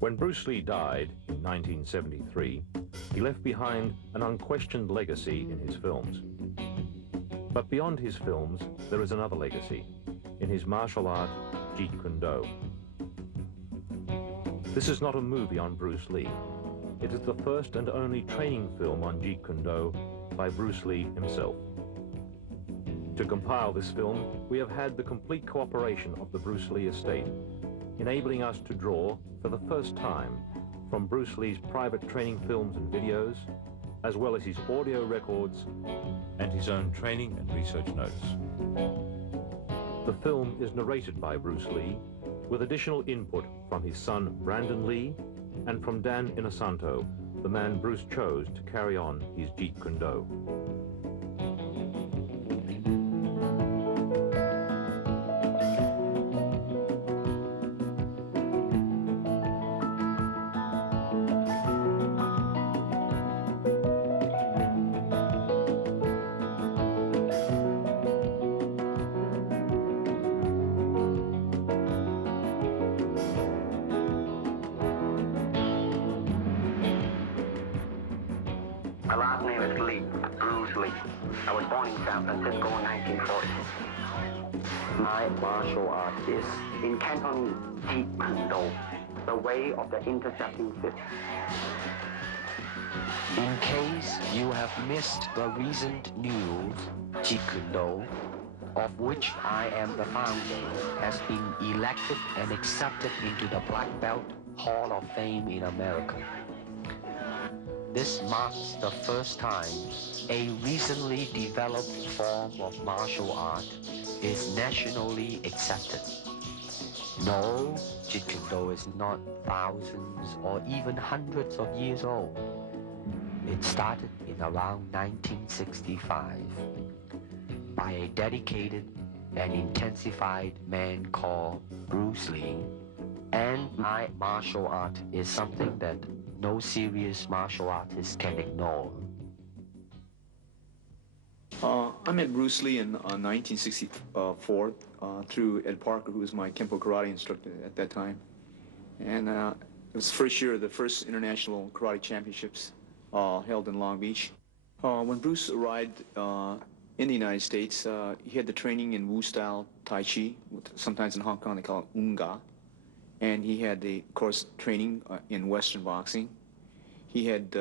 When Bruce Lee died in 1973, he left behind an unquestioned legacy in his films. But beyond his films, there is another legacy, in his martial art, Jeet Kune. This is not a movie on Bruce Lee. It is the first and only training film on Jeet Kune by Bruce Lee himself. To compile this film, we have had the complete cooperation of the Bruce Lee estate, enabling us to draw, for the first time, from Bruce Lee's private training films and videos, as well as his audio records and his own training and research notes. The film is narrated by Bruce Lee, with additional input from his son Brandon Lee and from Dan Inosanto, the man Bruce chose to carry on his Jeet Kune. My last name is Lee, Bruce Lee. I was born in San Francisco in 1940. My martial art is in Cantonese, Jeet Kune, the way of the intercepting fist. In case you have missed the recent news, Jeet Kune, of which I am the founder, has been elected and accepted into the Black Belt Hall of Fame in America. This marks the first time a recently developed form of martial art is nationally accepted. No, Jeet Kune is not thousands or even hundreds of years old. It started in around 1965 by a dedicated and intensified man called Bruce Lee. And my martial art is something that no serious martial artist can ignore. I met Bruce Lee in 1964 through Ed Parker, who was my Kempo karate instructor at that time. And it was the first year of the first international karate championships held in Long Beach. When Bruce arrived in the United States, he had the training in Wu-style Tai Chi, sometimes in Hong Kong they call it Unga. And he had the, of course, training in Western boxing. He had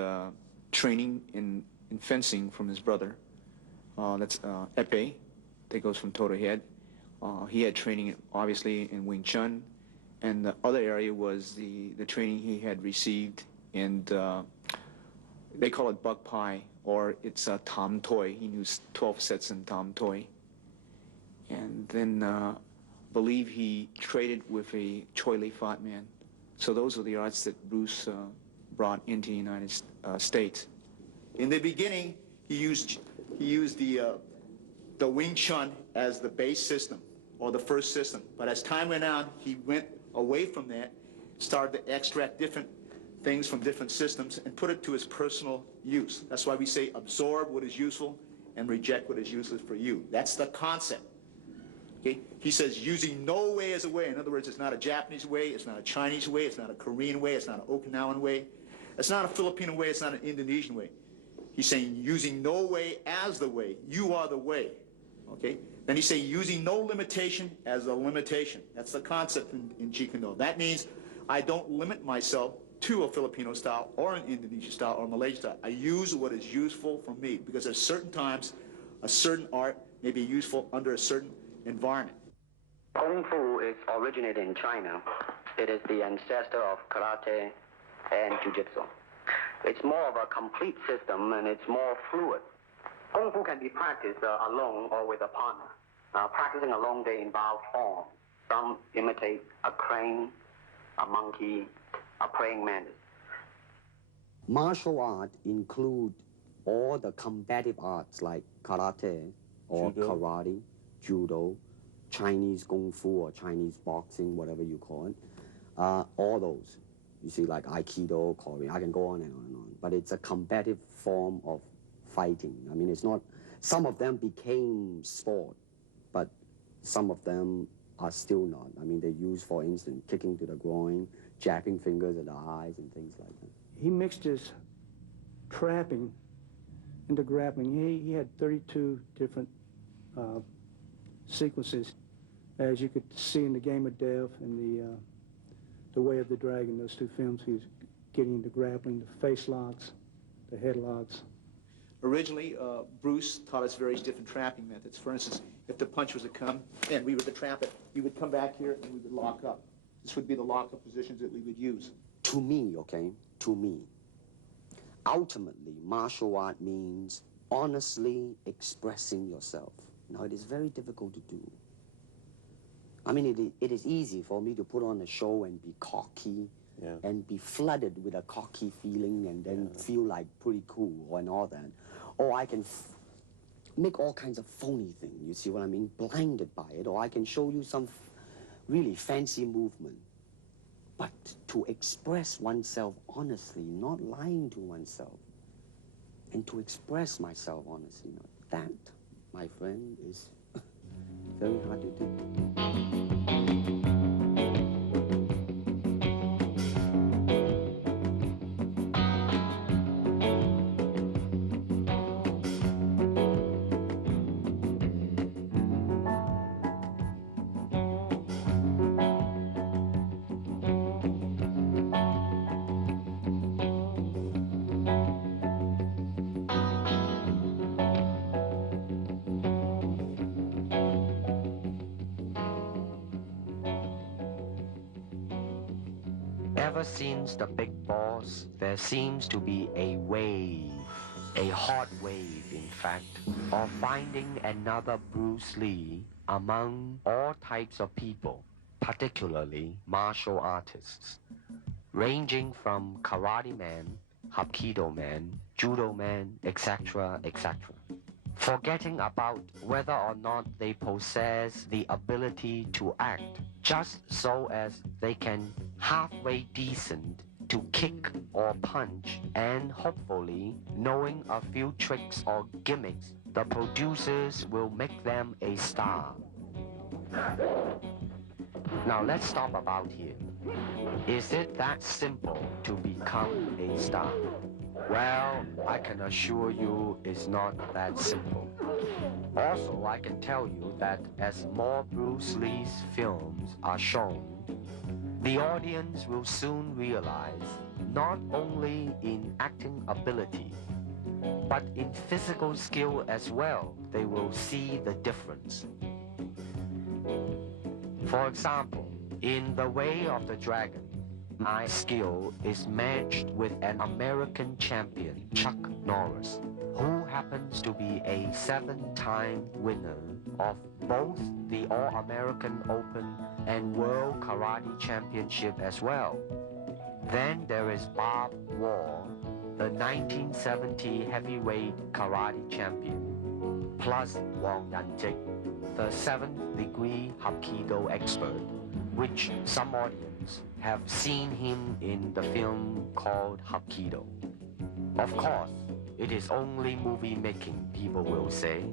training in fencing from his brother. That's Epee, that goes from toe to head. He had training, obviously, in Wing Chun. And the other area was the training he had received in, they call it Buk Pai, or it's Tam Toi. He knew 12 sets in Tam Toi. And then believe he traded with a Choi Li Fat man. So those are the arts that Bruce brought into the United States. In the beginning, he used the Wing Chun as the base system, or the first system. But as time went on, he went away from that, started to extract different things from different systems and put it to his personal use. That's why we say absorb what is useful and reject what is useless for you. That's the concept. Okay? He says using no way as a way. In other words, it's not a Japanese way, it's not a Chinese way, it's not a Korean way, it's not an Okinawan way, it's not a Filipino way, it's not an Indonesian way. He's saying using no way as the way. You are the way. Okay? Then he's saying using no limitation as a limitation. That's the concept in Jeet Kune. That means I don't limit myself to a Filipino style or an Indonesian style or a Malaysian style. I use what is useful for me, because at certain times a certain art may be useful under a certain environment. Kung Fu is originated in China. It is the ancestor of karate and jiu-jitsu. It's more of a complete system, and it's more fluid. Kung Fu can be practiced alone or with a partner. Practicing alone, they involve form. Some imitate a crane, a monkey, a praying mantis. Martial art include all the combative arts like karate or Judo. karate, judo, Chinese kung fu or Chinese boxing, whatever you call it. All those. You see, like Aikido, Korean, I can go on and on and on. But it's a combative form of fighting. I mean, it's not, some of them became sport, but some of them are still not. I mean, they use, for instance, kicking to the groin, jabbing fingers at the eyes, and things like that. He mixed his trapping into grappling. He had 32 different sequences, as you could see in The Game of Death and the Way of the Dragon, those two films. He was getting into grappling, the face locks, the head locks. Originally, Bruce taught us various different trapping methods. For instance, if the punch was to come and we were to trap it, we would come back here and we would lock up. This would be the lock-up positions that we would use. To me, okay, to me, ultimately, martial art means honestly expressing yourself. Now, it is very difficult to do. I mean, it is easy for me to put on a show and be cocky, and be flooded with a cocky feeling and then feel like pretty cool and all that. Or I can make all kinds of phony things, you see what I mean, blinded by it. Or I can show you some really fancy movement. But to express oneself honestly, not lying to oneself, and to express myself honestly, that, my friend, is very hard to do. Ever since the Big Boss, there seems to be a wave, a hot wave, in fact, of finding another Bruce Lee among all types of people, particularly martial artists, ranging from karate man, hapkido man, judo man, etc., etc. Forgetting about whether or not they possess the ability to act, just so as they can halfway decent to kick or punch, and hopefully knowing a few tricks or gimmicks, the producers will make them a star. Now let's stop about here. Is it that simple to become a star? Well, I can assure you it's not that simple. Also, I can tell you that as more Bruce Lee's films are shown, the audience will soon realize not only in acting ability, but in physical skill as well, they will see the difference. For example, in The Way of the Dragon, my skill is matched with an American champion, Chuck Norris, who happens to be a 7-time winner of both the All-American Open and World Karate Championship as well. Then there is Bob Wall, the 1970 heavyweight karate champion, plus Wang Yanjik, the 7th degree Hapkido expert, which some audience have seen him in the film called Hapkido. Of course, it is only movie making, people will say,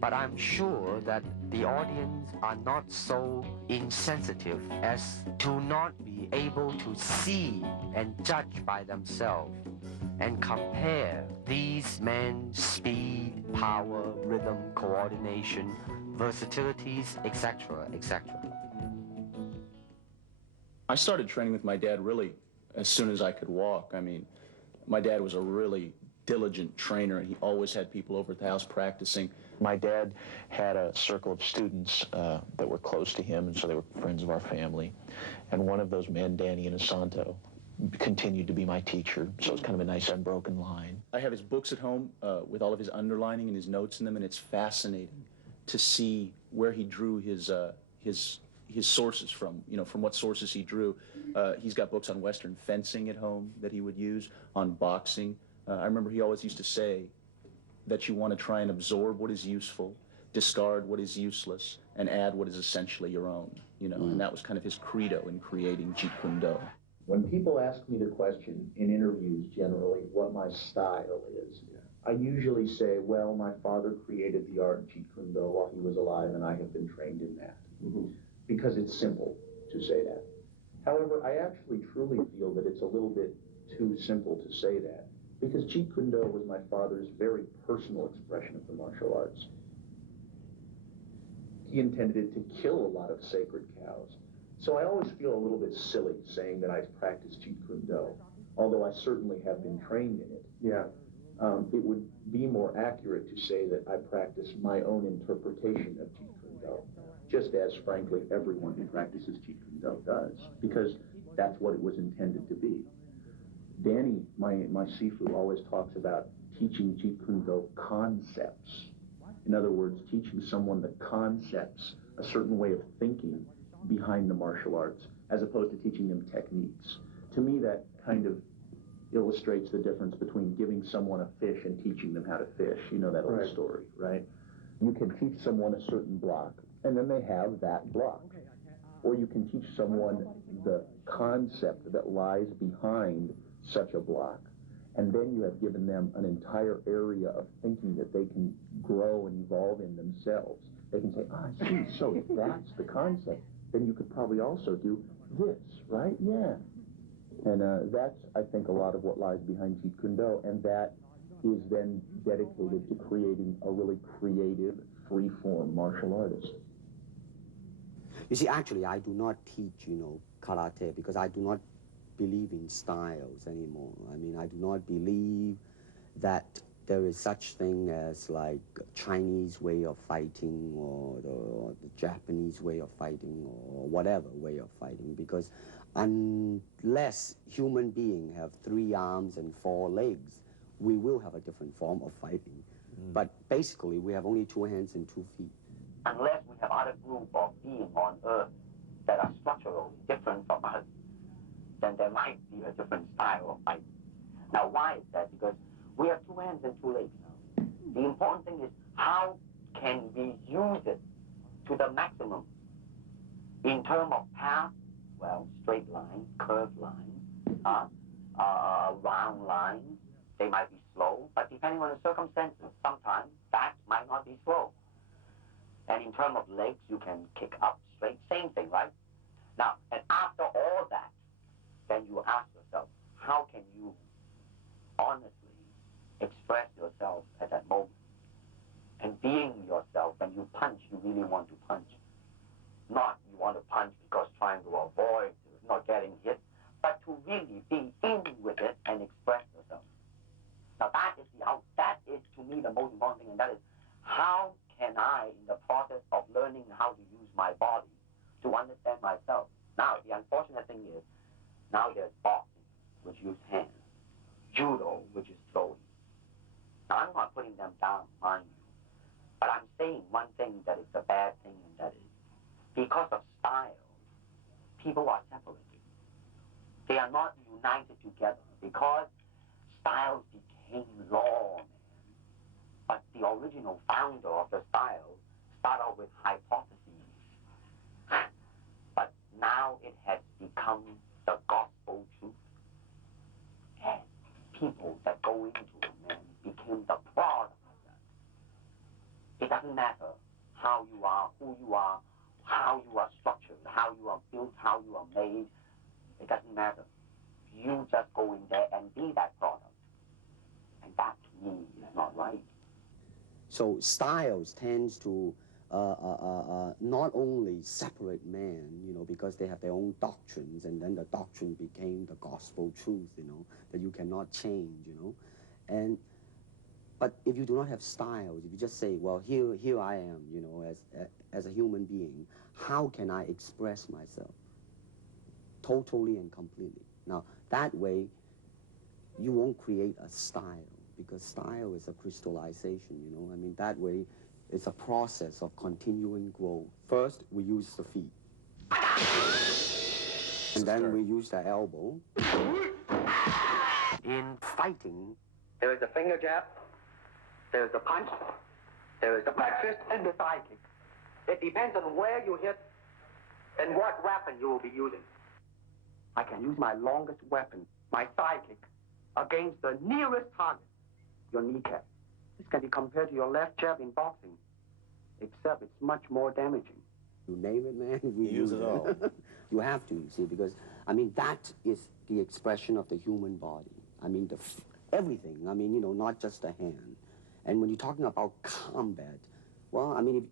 but I'm sure that the audience are not so insensitive as to not be able to see and judge by themselves and compare these men's speed, power, rhythm, coordination, versatilities, etc., etc. I started training with my dad really as soon as I could walk. I mean, my dad was a really diligent trainer, and he always had people over at the house practicing. My dad had a circle of students that were close to him, and so they were friends of our family. And one of those men, Danny Inosanto, continued to be my teacher, so it's kind of a nice unbroken line. I have his books at home with all of his underlining and his notes in them, and it's fascinating to see where he drew his sources from, from what sources he drew. He's got books on Western fencing at home that he would use, on boxing. I remember he always used to say that you want to try and absorb what is useful, discard what is useless, and add what is essentially your own, and that was kind of his credo in creating Jeet Kune Do. When people ask me the question in interviews generally what my style is, I usually say, well, my father created the art of Jeet Kune Do while he was alive, and I have been trained in that. because it's simple to say that. However, I actually truly feel that it's a little bit too simple to say that, because Jeet Kune Do was my father's very personal expression of the martial arts. He intended it to kill a lot of sacred cows. So I always feel a little bit silly saying that I've practiced Jeet Kune Do, although I certainly have been trained in it. Yeah. It would be more accurate to say that I practice my own interpretation of Jeet Kune Do, just as, frankly, everyone who practices Jeet Kune Do does, because that's what it was intended to be. Danny, my Sifu, always talks about teaching Jeet Kune Do concepts. In other words, teaching someone the concepts, a certain way of thinking behind the martial arts, as opposed to teaching them techniques. To me, that kind of illustrates the difference between giving someone a fish and teaching them how to fish. You know that old story, right? You can teach someone a certain block, and then they have that block. Or you can teach someone the concept that lies behind such a block, and then you have given them an entire area of thinking that they can grow and evolve in themselves. They can say, I see, so if that's the concept, then you could probably also do this, right? Yeah. And that's, I think, a lot of what lies behind Jeet Kune Do, and that is then dedicated to creating a really creative, free-form martial artist. You see, actually, I do not teach, karate, because I do not believe in styles anymore. I mean, I do not believe that there is such thing as like Chinese way of fighting or the Japanese way of fighting or whatever way of fighting, because unless human beings have 3 arms and 4 legs, we will have a different form of fighting. But basically, we have only 2 hands and 2 feet. Unless we have other group of beings on Earth that are structurally different from us, then there might be a different style of fighting. Now, why is that? Because we have 2 hands and 2 legs now. The important thing is, how can we use it to the maximum? In terms of path, well, straight line, curved line, round lines, they might be slow, but depending on the circumstances, sometimes that might not be slow. And in terms of legs, you can kick up straight, same thing, right? Now, and after all that, then you ask yourself, how can you honestly express yourself at that moment? And being yourself, when you punch, you really want to punch. Not you want to punch because trying to avoid not getting hit, but to really be in with it and express yourself. Now that is to me the most important thing, and that is, how can I, in the process of learning how to use my body, to understand myself? Now, the unfortunate thing is, now there's boxing, which uses hands, judo, which is throwing. Now, I'm not putting them down, mind you, but I'm saying one thing that is a bad thing, and that is, because of style, people are separated. They are not united together, because styles became law, man. But the original founder of the style started out with hypotheses. But now it has become the gospel truth. And people that go into it, man, became the product of that. It doesn't matter how you are, who you are, how you are structured, how you are built, how you are made. It doesn't matter. You just go in there and be that product. And that, to me, is not right. So styles tends to not only separate men, because they have their own doctrines, and then the doctrine became the gospel truth, that you cannot change, But if you do not have styles, if you just say, well, here I am, as a human being, how can I express myself totally and completely? Now, that way, you won't create a style, because style is a crystallization, I mean, that way, it's a process of continuing growth. First, we use the feet. And then we use the elbow. In fighting, there is a finger jab, there is a punch, there is the back fist, and the thigh kick. It depends on where you hit and what weapon you will be using. I can use my longest weapon, my thigh kick, against the nearest target, your kneecap. This can be compared to your left jab in boxing, except it's much more damaging. You name it, man. We use it all. You have to, you see, because, I mean, that is the expression of the human body. I mean, everything. I mean, you know, not just the hand. And when you're talking about combat, well, I mean,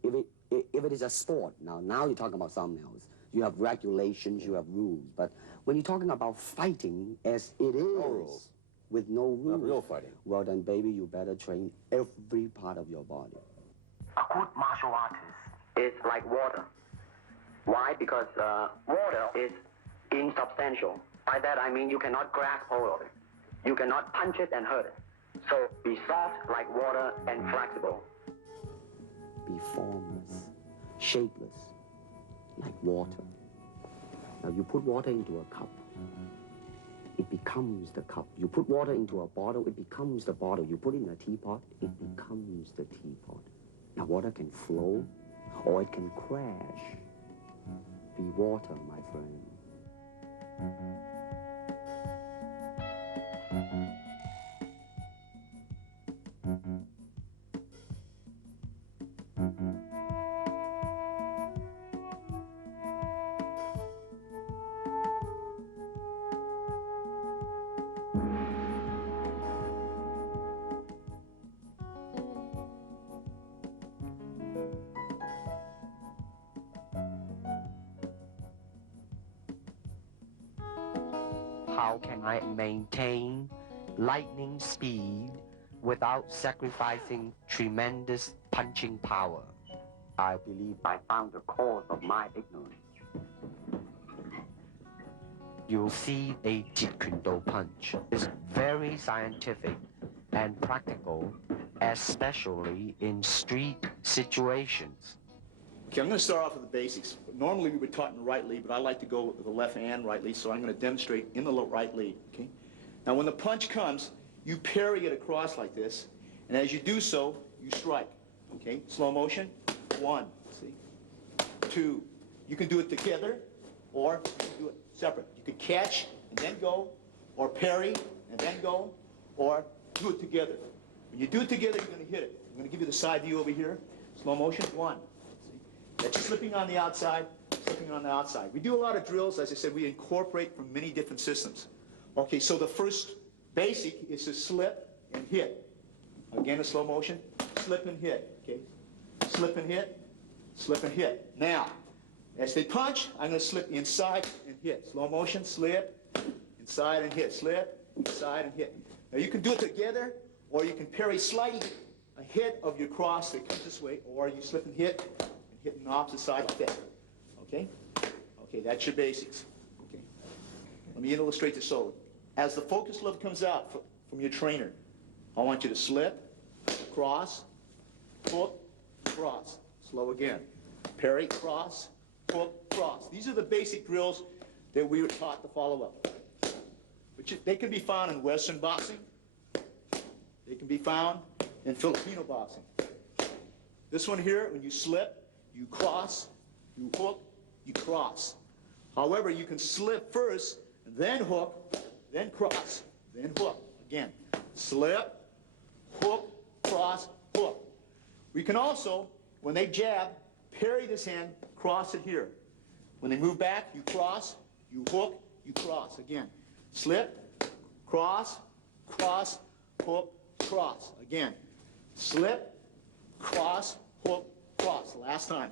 if it is a sport, now you're talking about something else. You have regulations, you have rules. But when you're talking about fighting as it is, rules. with no rules, Not real fighting. well then, baby, you better train every part of your body. A good martial artist is like water. Why? Because water is insubstantial. By that I mean you cannot grasp hold of it. You cannot punch it and hurt it. So be soft like water and flexible. Be formless, shapeless, like water. Now you put water into a cup, it becomes the cup. You put water into a bottle, it becomes the bottle. You put it in a teapot, it becomes the teapot. Now water can flow or it can crash. Be water, my friend. How can I maintain lightning speed without sacrificing tremendous punching power? I believe I found the cause of my ignorance. You'll see a Jeet Kune Do punch is very scientific and practical, especially in street situations. Okay, I'm going to start off with the basics. Normally we were taught in the right lead, but I like to go with the left and right lead, so I'm going to demonstrate in the right lead, okay? Now when the punch comes, you parry it across like this, and as you do so, you strike, okay? Slow motion, 1, see? 2. You can do it together, or you can do it separate. You could catch and then go, or parry and then go, or do it together. When you do it together, you're going to hit it. I'm going to give you the side view over here. Slow motion, 1. That's slipping on the outside, slipping on the outside. We do a lot of drills. As I said, we incorporate from many different systems. Okay, so the first basic is to slip and hit. Again, a slow motion, slip and hit, okay? Slip and hit, slip and hit. Now, as they punch, I'm going to slip inside and hit. Slow motion, slip, inside and hit, slip, inside and hit. Now you can do it together, or you can parry slightly ahead of your cross that comes this way, or you slip and hit on the opposite side like that. Okay? Okay, that's your basics. Okay. Let me illustrate this so. As the focus level comes out from your trainer, I want you to slip, cross, hook, cross. Slow again. Parry, cross, hook, cross. These are the basic drills that we were taught to follow up. But they can be found in Western boxing. They can be found in Filipino boxing. This one here, when you slip, you cross, you hook, you cross. However, you can slip first, then hook, then cross, then hook. Again, slip, hook, cross, hook. We can also, when they jab, parry this hand, cross it here. When they move back, you cross, you hook, you cross. Again, slip, cross, cross, hook, cross. Again, slip, cross, hook, cross. Last time.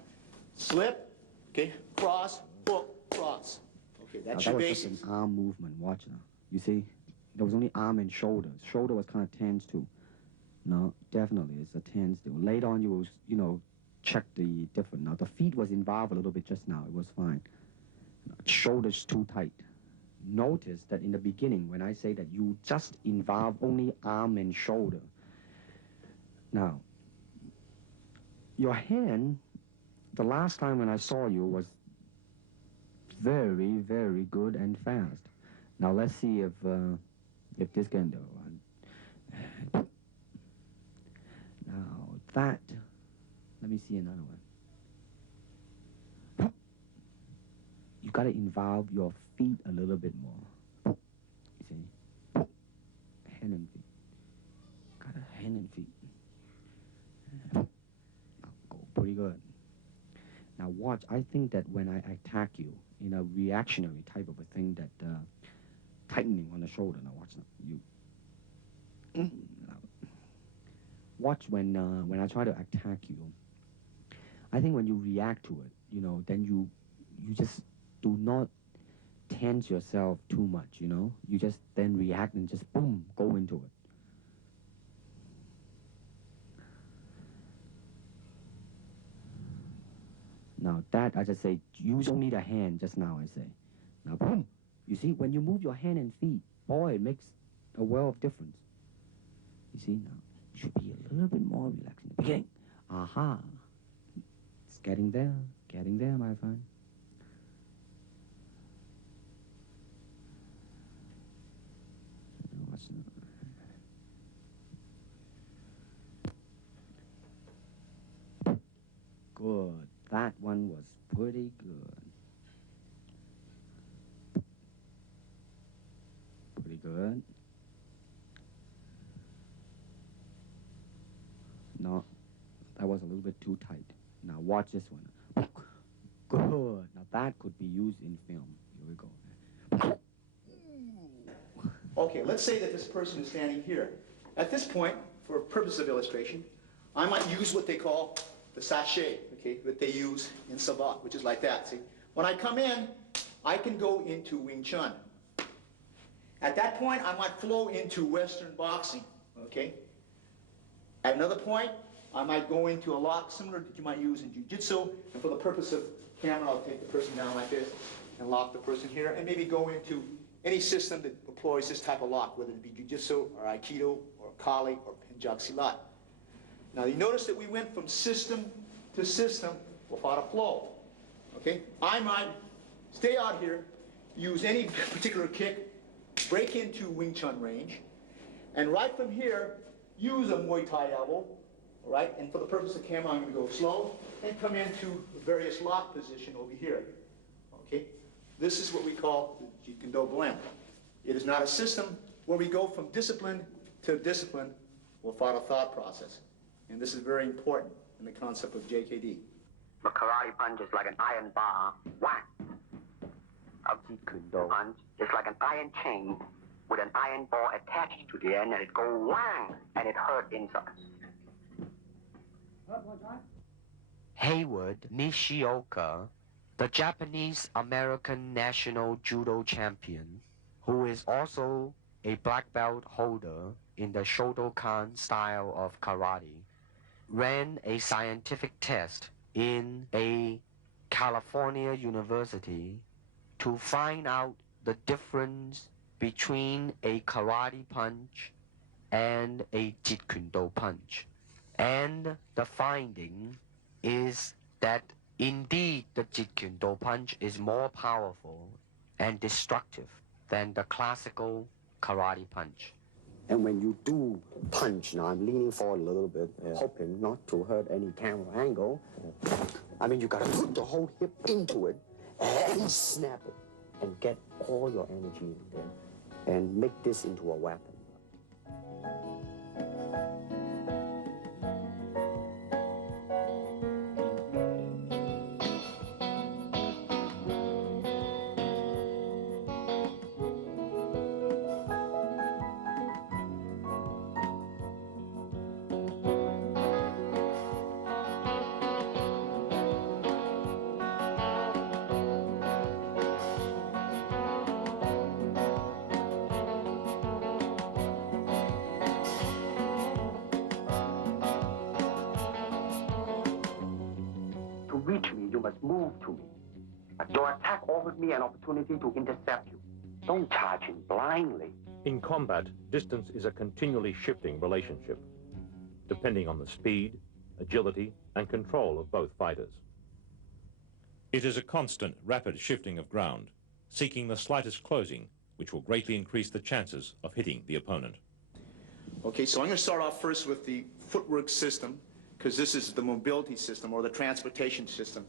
Slip, okay, cross, hook, cross. Okay, that's your basics. That was just an arm movement. Watch now. You see? There was only arm and shoulders. Shoulder was kind of tense too. No, definitely it's a tense deal. Later on you will, you know, check the different. Now the feet was involved a little bit just now. It was fine. Shoulders too tight. Notice that in the beginning when I say that you just involve only arm and shoulder. Now, your hand, the last time when I saw you was very, very good and fast. Now let's see if this can do. Now that, let me see another one. You got to involve your feet a little bit more. You see? Hand and feet. Got a hand and feet. Go pretty good. Now watch, I think that when I attack you in a reactionary type of a thing that tightening on the shoulder, now watch now, you. Now, watch when I try to attack you. I think when you react to it, you know, then you just do not tense yourself too much, you know. You just then react and just boom, go into it. Now that, I just say, use only the hand just now, I say. Now, boom. You see, when you move your hand and feet, boy, it makes a world of difference. You see, now, you should be a little bit more relaxed in the beginning. Aha. It's getting there, my friend. What's that? Good. That one was pretty good. Pretty good. No, that was a little bit too tight. Now watch this one. Good. Now that could be used in film. Here we go. Okay, let's say that this person is standing here. At this point, for purpose of illustration, I might use what they call the sachet, okay, that they use in Savate, which is like that, see? When I come in, I can go into Wing Chun. At that point, I might flow into Western boxing, okay? At another point, I might go into a lock similar that you might use in Jiu-Jitsu, and for the purpose of camera, I'll take the person down like this and lock the person here, and maybe go into any system that employs this type of lock, whether it be Jiu-Jitsu or Aikido or Kali or Penjak Silat. Now you notice that we went from system to system without a flow, okay? I might stay out here, use any particular kick, break into Wing Chun range, and right from here, use a Muay Thai elbow, all right? And for the purpose of camera, I'm going to go slow and come into various lock position over here, okay? This is what we call the Jeet Kune Do blend. It is not a system where we go from discipline to discipline without a thought process. And this is very important in the concept of JKD. The karate punch is like an iron bar. Whack! A Jeet Kune Do punch is like an iron chain with an iron ball attached to the end, and it goes whang, and it hurt inside. Hayward Nishioka, the Japanese-American national judo champion, who is also a black belt holder in the Shotokan style of karate, ran a scientific test in a California university to find out the difference between a karate punch and a Jeet Kune Do punch. And the finding is that indeed the Jeet Kune Do punch is more powerful and destructive than the classical karate punch. And when you do punch, now I'm leaning forward a little bit, hoping not to hurt any camera angle. I mean, you gotta put the whole hip into it and snap it and get all your energy in there and make this into a weapon. To reach me, you must move to me. Your attack offers me an opportunity to intercept you. Don't charge him blindly. In combat, distance is a continually shifting relationship, depending on the speed, agility, and control of both fighters. It is a constant, rapid shifting of ground, seeking the slightest closing, which will greatly increase the chances of hitting the opponent. Okay, so I'm going to start off first with the footwork system, because this is the mobility system or the transportation system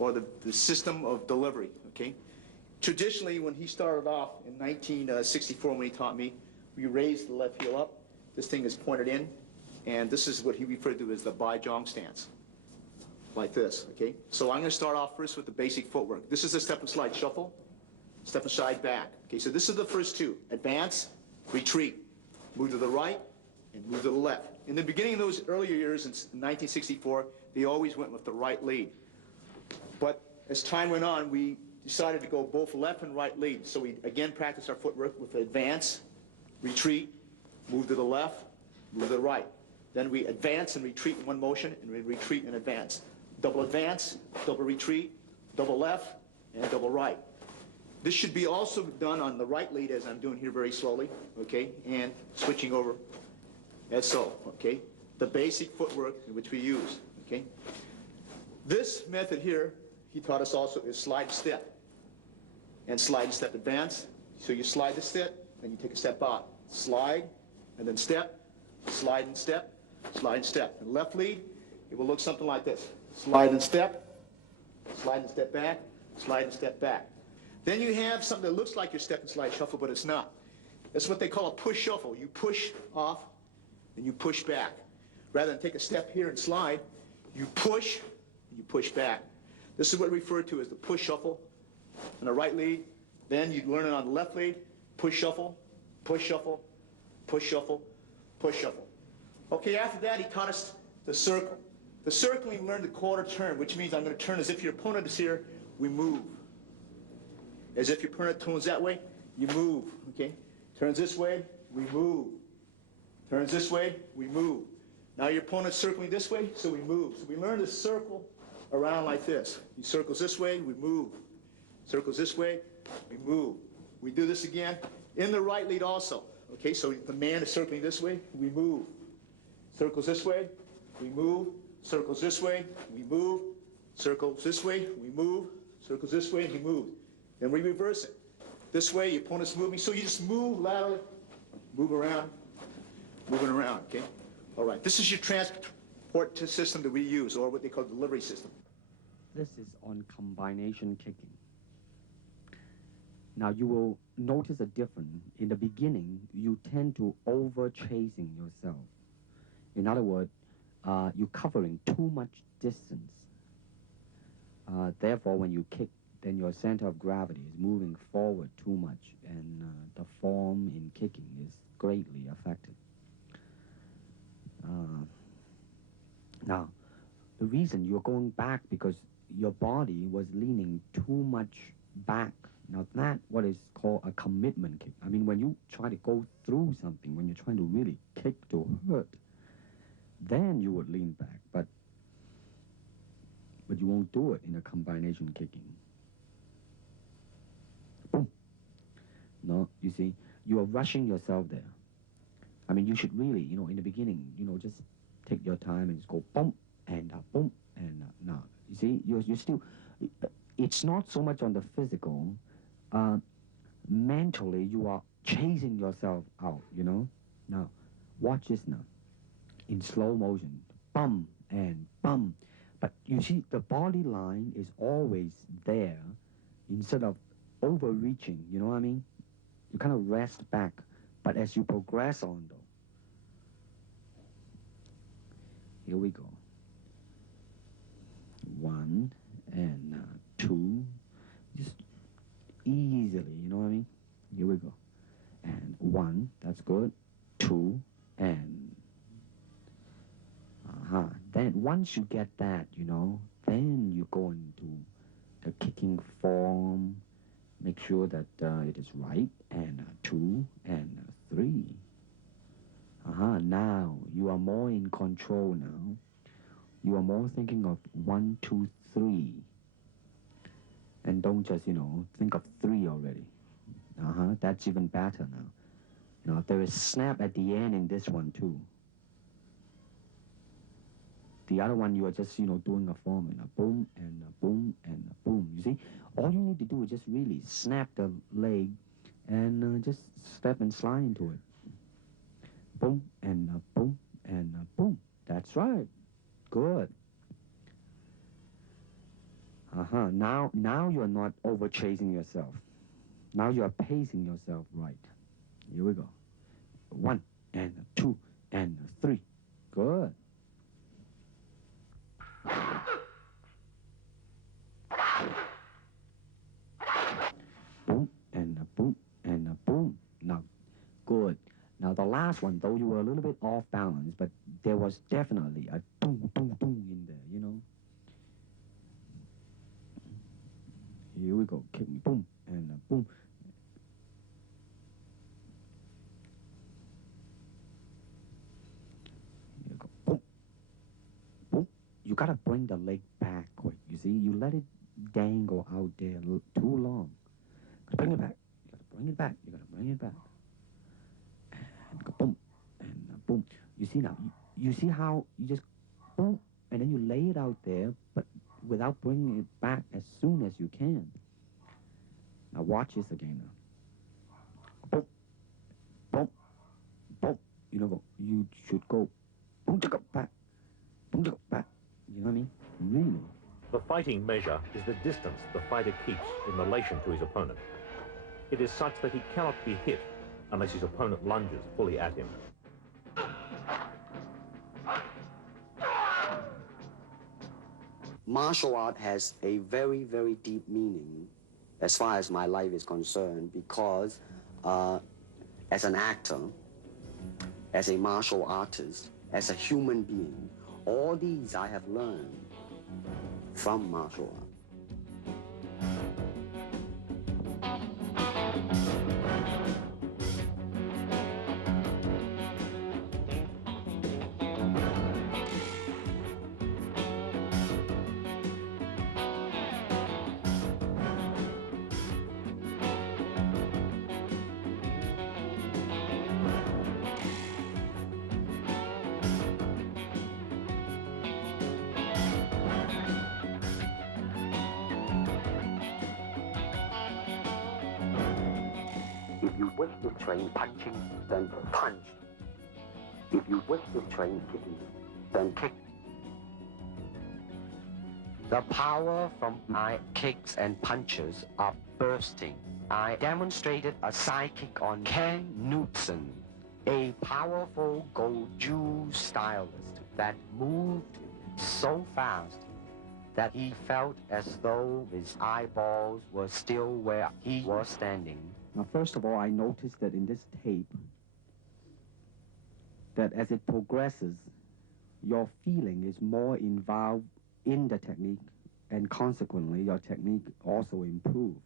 or the system of delivery, okay? Traditionally, when he started off in 1964 when he taught me, we raised the left heel up. This thing is pointed in, and this is what he referred to as the Bai Zhong stance. like this, okay? So I'm going to start off first with the basic footwork. This is the step and slide shuffle, step and slide back. Okay, so this is the first two. Advance, retreat, move to the right, and move to the left. In the beginning of those earlier years in 1964, they always went with the right lead. But as time went on, we decided to go both left and right lead. So we again practiced our footwork with advance, retreat, move to the left, move to the right. Then we advance and retreat in one motion, and we retreat and advance. Double advance, double retreat, double left, and double right. This should be also done on the right lead as I'm doing here very slowly, okay, and switching over as so, okay. The basic footwork in which we use, okay. This method here, he taught us also, is slide and step. And slide and step advance. So you slide the step, then you take a step out. Slide, and then step, slide and step, slide and step. And left lead, it will look something like this. Slide and step back, slide and step back. Then you have something that looks like your step and slide shuffle, but it's not. That's what they call a push shuffle. You push off, and you push back. Rather than take a step here and slide, you push, and you push back. This is what we refer to as the push shuffle on the right lead. Then you learn it on the left lead. Push shuffle, push shuffle, push shuffle, push shuffle. Okay, after that he taught us the circle. The circle we learned the quarter turn, which means I'm going to turn as if your opponent is here, we move. As if your opponent turns that way, you move, okay? Turns this way, we move. Turns this way, we move. Now your opponent's circling this way, so we move. So we learn to circle around like this. He circles this way, we move. Circles this way, we move. We do this again in the right lead also. Okay, so the man is circling this way, we move. Circles this way, we move. Circles this way, we move. Circles this way, we move. Circles this way, he moves. Then we reverse it. This way, your opponent's moving, so you just move laterally, move around, moving around, okay? All right, this is your transport system that we use, or what they call delivery system. This is on combination kicking. Now you will notice a difference. In the beginning, you tend to over-chasing yourself. In other words, you're covering too much distance. Therefore, when you kick, then your center of gravity is moving forward too much, and the form in kicking is greatly affected. Now, the reason you're going back because your body was leaning too much back. Now that's what is called a commitment kick. I mean, when you try to go through something, when you're trying to really kick to hurt, then you would lean back, but you won't do it in a combination kicking. Boom. No, you see, you are rushing yourself there. I mean, you should really, in the beginning, just take your time and just go boom, and boom, and now. You see, you're still, it's not so much on the physical, mentally you are chasing yourself out, Now, watch this now. In slow motion, bum and bum. But you see, the body line is always there instead of overreaching, you know what I mean? You kind of rest back. But as you progress on, though, here we go. 1 and 2, just easily, you know what I mean? Here we go. And 1, that's good. 2, and then once you get that, then you go into the kicking form, make sure that it is right, and 2, and 3. Now you are more in control now. You are more thinking of 1, 2, 3. And don't just, think of 3 already. That's even better now. There is snap at the end in this one too. The other one, you are just, doing a form and a boom and a boom and a boom. You see, all you need to do is just really snap the leg and just step and slide into it. Boom and a boom and a boom. That's right. Good. Now you're not over chasing yourself. Now you are pacing yourself right. Here we go. 1 and 2 and 3. Good. last one, though, you were a little bit off balance, but there was definitely a boom, boom, boom in there, you know. Here we go, kick me, boom, and boom. Here you go, boom, boom. You gotta bring the leg back quick, you see. You let it dangle out there too long. Bring it back. You gotta bring it back. You gotta bring it back. And go boom, and boom. You see now, you see how you just boom, and then you lay it out there, but without bringing it back as soon as you can. Now watch this again now. Boom, boom, boom. You know, you should go boom, go back, boom, go back. You know what I mean? Really. The fighting measure is the distance the fighter keeps in relation to his opponent. It is such that he cannot be hit unless his opponent lunges fully at him. Martial art has a very, very deep meaning as far as my life is concerned, because as an actor, as a martial artist, as a human being, all these I have learned from martial art. If you wish to train punching, then punch. If you wish to train kicking, then kick. The power from my kicks and punches are bursting. I demonstrated a sidekick on Ken Knutson, a powerful Goju stylist that moved so fast that he felt as though his eyeballs were still where he was standing. Now, first of all, I noticed that in this tape, that as it progresses, your feeling is more involved in the technique, and consequently, your technique also improves.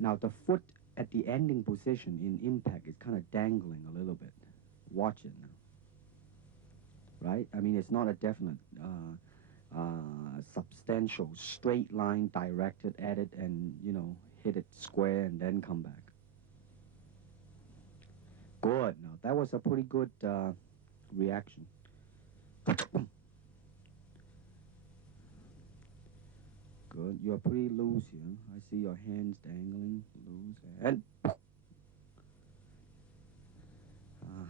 Now, the foot at the ending position in impact is kind of dangling a little bit. Watch it now. Right? I mean, it's not a definite substantial straight line directed at it and, you know, hit it square and then come back. Good. Now, that was a pretty good reaction. Good. You're pretty loose here. I see your hands dangling loose. And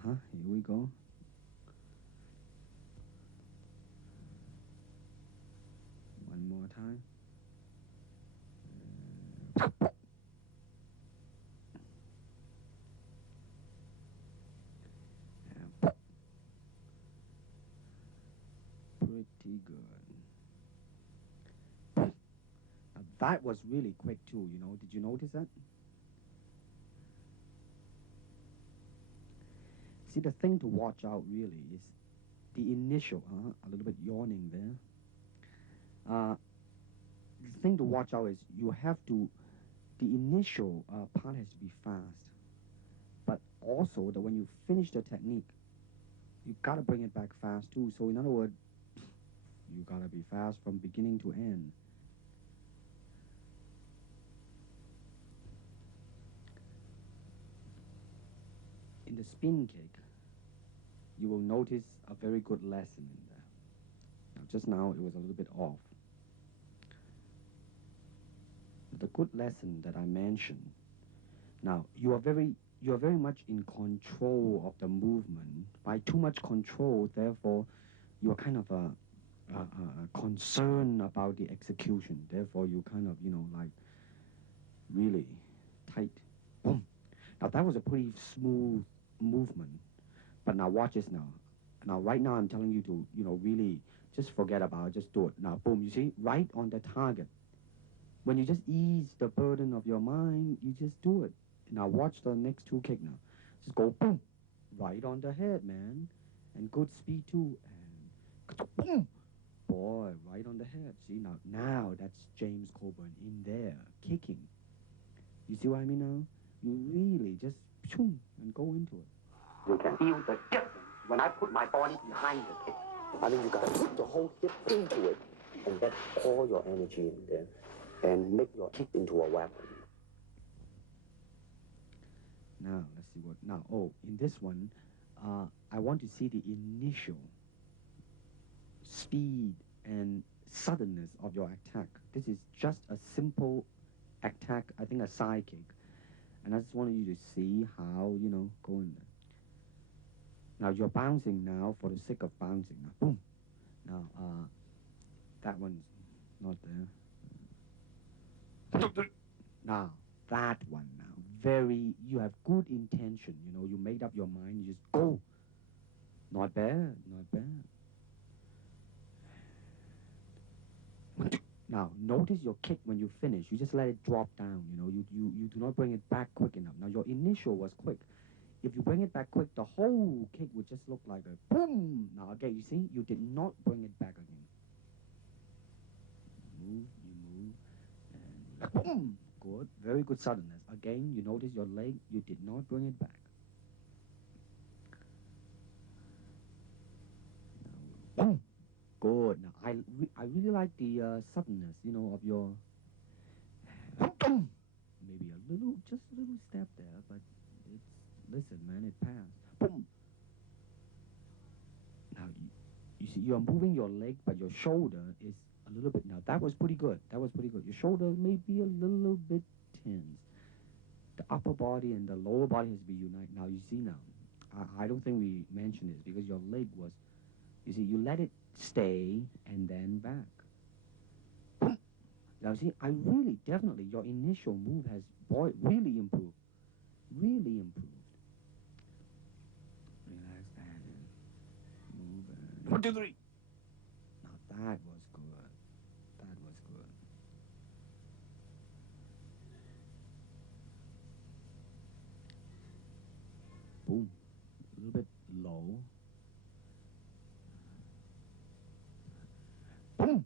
here we go. One more time. Pretty good. Now, that was really quick too, you know. Did you notice that? See, the thing to watch out really is the initial, a little bit yawning there. The thing to watch out is you have to, the initial part has to be fast. But also that when you finish the technique, you gotta bring it back fast too. So in other words, you gotta be fast from beginning to end. In the spin kick, you will notice a very good lesson in there. Now, just now, it was a little bit off. The good lesson that I mentioned, now, you are very much in control of the movement. By too much control, therefore, you are kind of concerned about the execution. Therefore, you kind of, you know, like, really tight. Boom. Now, that was a pretty smooth movement. But now watch this now. Now, right now, I'm telling you to, you know, really just forget about it. Just do it. Now, boom, you see, right on the target. When you just ease the burden of your mind, you just do it. Now watch the next two kick now. Just go boom, right on the head, man. And good speed too. And boom, boy, right on the head. See, now that's James Coburn in there, kicking. You see what I mean now? You really just shoom, and go into it. You can feel the difference when I put my body behind the kick. I mean, you got to put the whole hip into it and get all your energy in there and make your kick into a weapon. Now, let's see what... Now, in this one, I want to see the initial speed and suddenness of your attack. This is just a simple attack, I think a side kick. And I just wanted you to see how, go in there. Now, you're bouncing now for the sake of bouncing. Now, boom. Now, that one's not there. Now, that one now. You have good intention, you made up your mind, you just go. Not bad, not bad. Now, notice your kick when you finish. You just let it drop down, You do not bring it back quick enough. Now, your initial was quick. If you bring it back quick, the whole kick would just look like a boom. Now, again, you see, you did not bring it back again. You move, and boom. Good, very good suddenness. Again, you notice your leg, you did not bring it back. Now, boom. Good. Now, I really like the suddenness, of your... Maybe just a little step there, but it's... Listen, man, it passed. Boom. Now, you see, you're moving your leg, but your shoulder is a little bit... Now, that was pretty good. Your shoulder may be a little bit tense. The upper body and the lower body has to be united. Now, you see now, I don't think we mentioned this because your leg was... You see, you let it stay and then back. Now, see, definitely, your initial move has, really improved. Really improved. Relax and move and... 1, 2, 3. Now, that was good. That was good. Boom. A little bit low. Boom.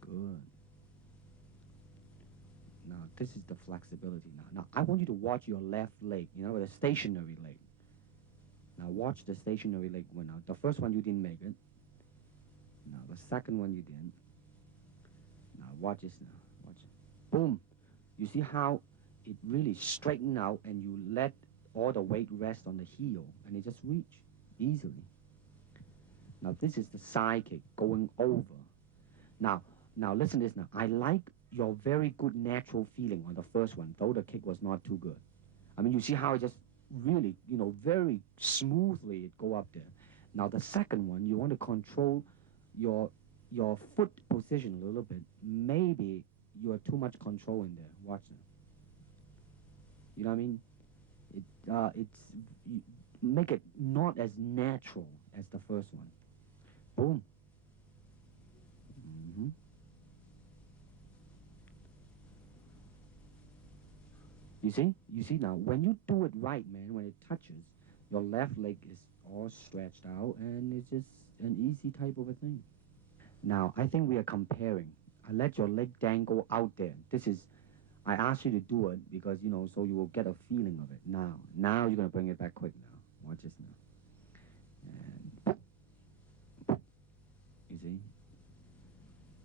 Good. Now, this is the flexibility now. Now, I want you to watch your left leg, the stationary leg. Now, watch the stationary leg one now. The first one, you didn't make it. Now, the second one, you didn't. Now, watch this now. Watch it. Boom. You see how it really straightened out and you let all the weight rest on the heel and it just reach easily. Now, this is the side kick going over. Now, listen to this now. I like your very good natural feeling on the first one, though the kick was not too good. I mean, you see how it just really, very smoothly it go up there. Now, the second one, you want to control your foot position a little bit. Maybe you have too much control in there. Watch now. You know what I mean? Make it not as natural as the first one. Boom. Mm-hmm. You see now, when you do it right, man, when it touches, your left leg is all stretched out, and it's just an easy type of a thing. Now, I think we are comparing. I let your leg dangle out there. I asked you to do it because, so you will get a feeling of it. Now you're going to bring it back quick now. Watch this now. And, you see?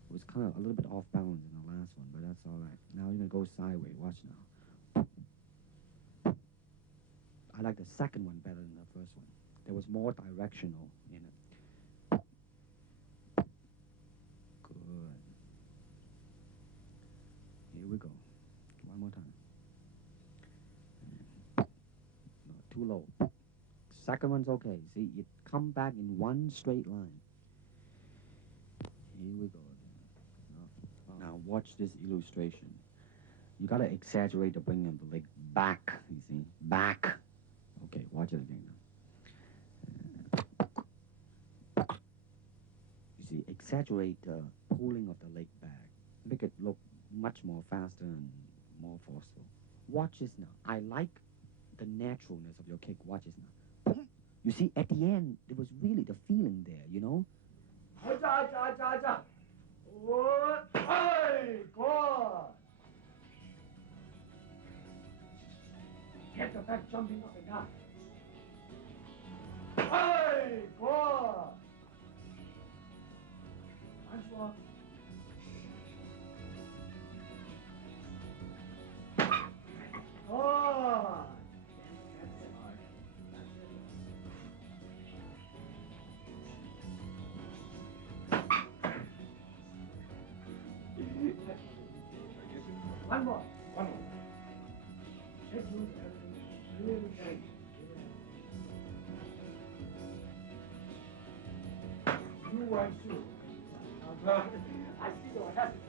It was kind of a little bit off balance in the last one, but that's all right. Now you're going to go sideways. Watch now. I like the second one better than the first one. There was more directional in it. Good. Here we go. One more time. No, too low. Second one's okay. See, it come back in one straight line. Here we go. Now watch this illustration. You gotta exaggerate the bringing of the leg back, you see. Back. Okay, watch it again now. You see, exaggerate the pulling of the leg back. Make it look much more faster and more forceful. Watch this now. I like the naturalness of your kick. Watch this now. You see, at the end, there was really the feeling there, you know? Get the back jumping up and down. Hey, good. Nice one. Oh. One more. One more. Really good. You want to. I see your happy.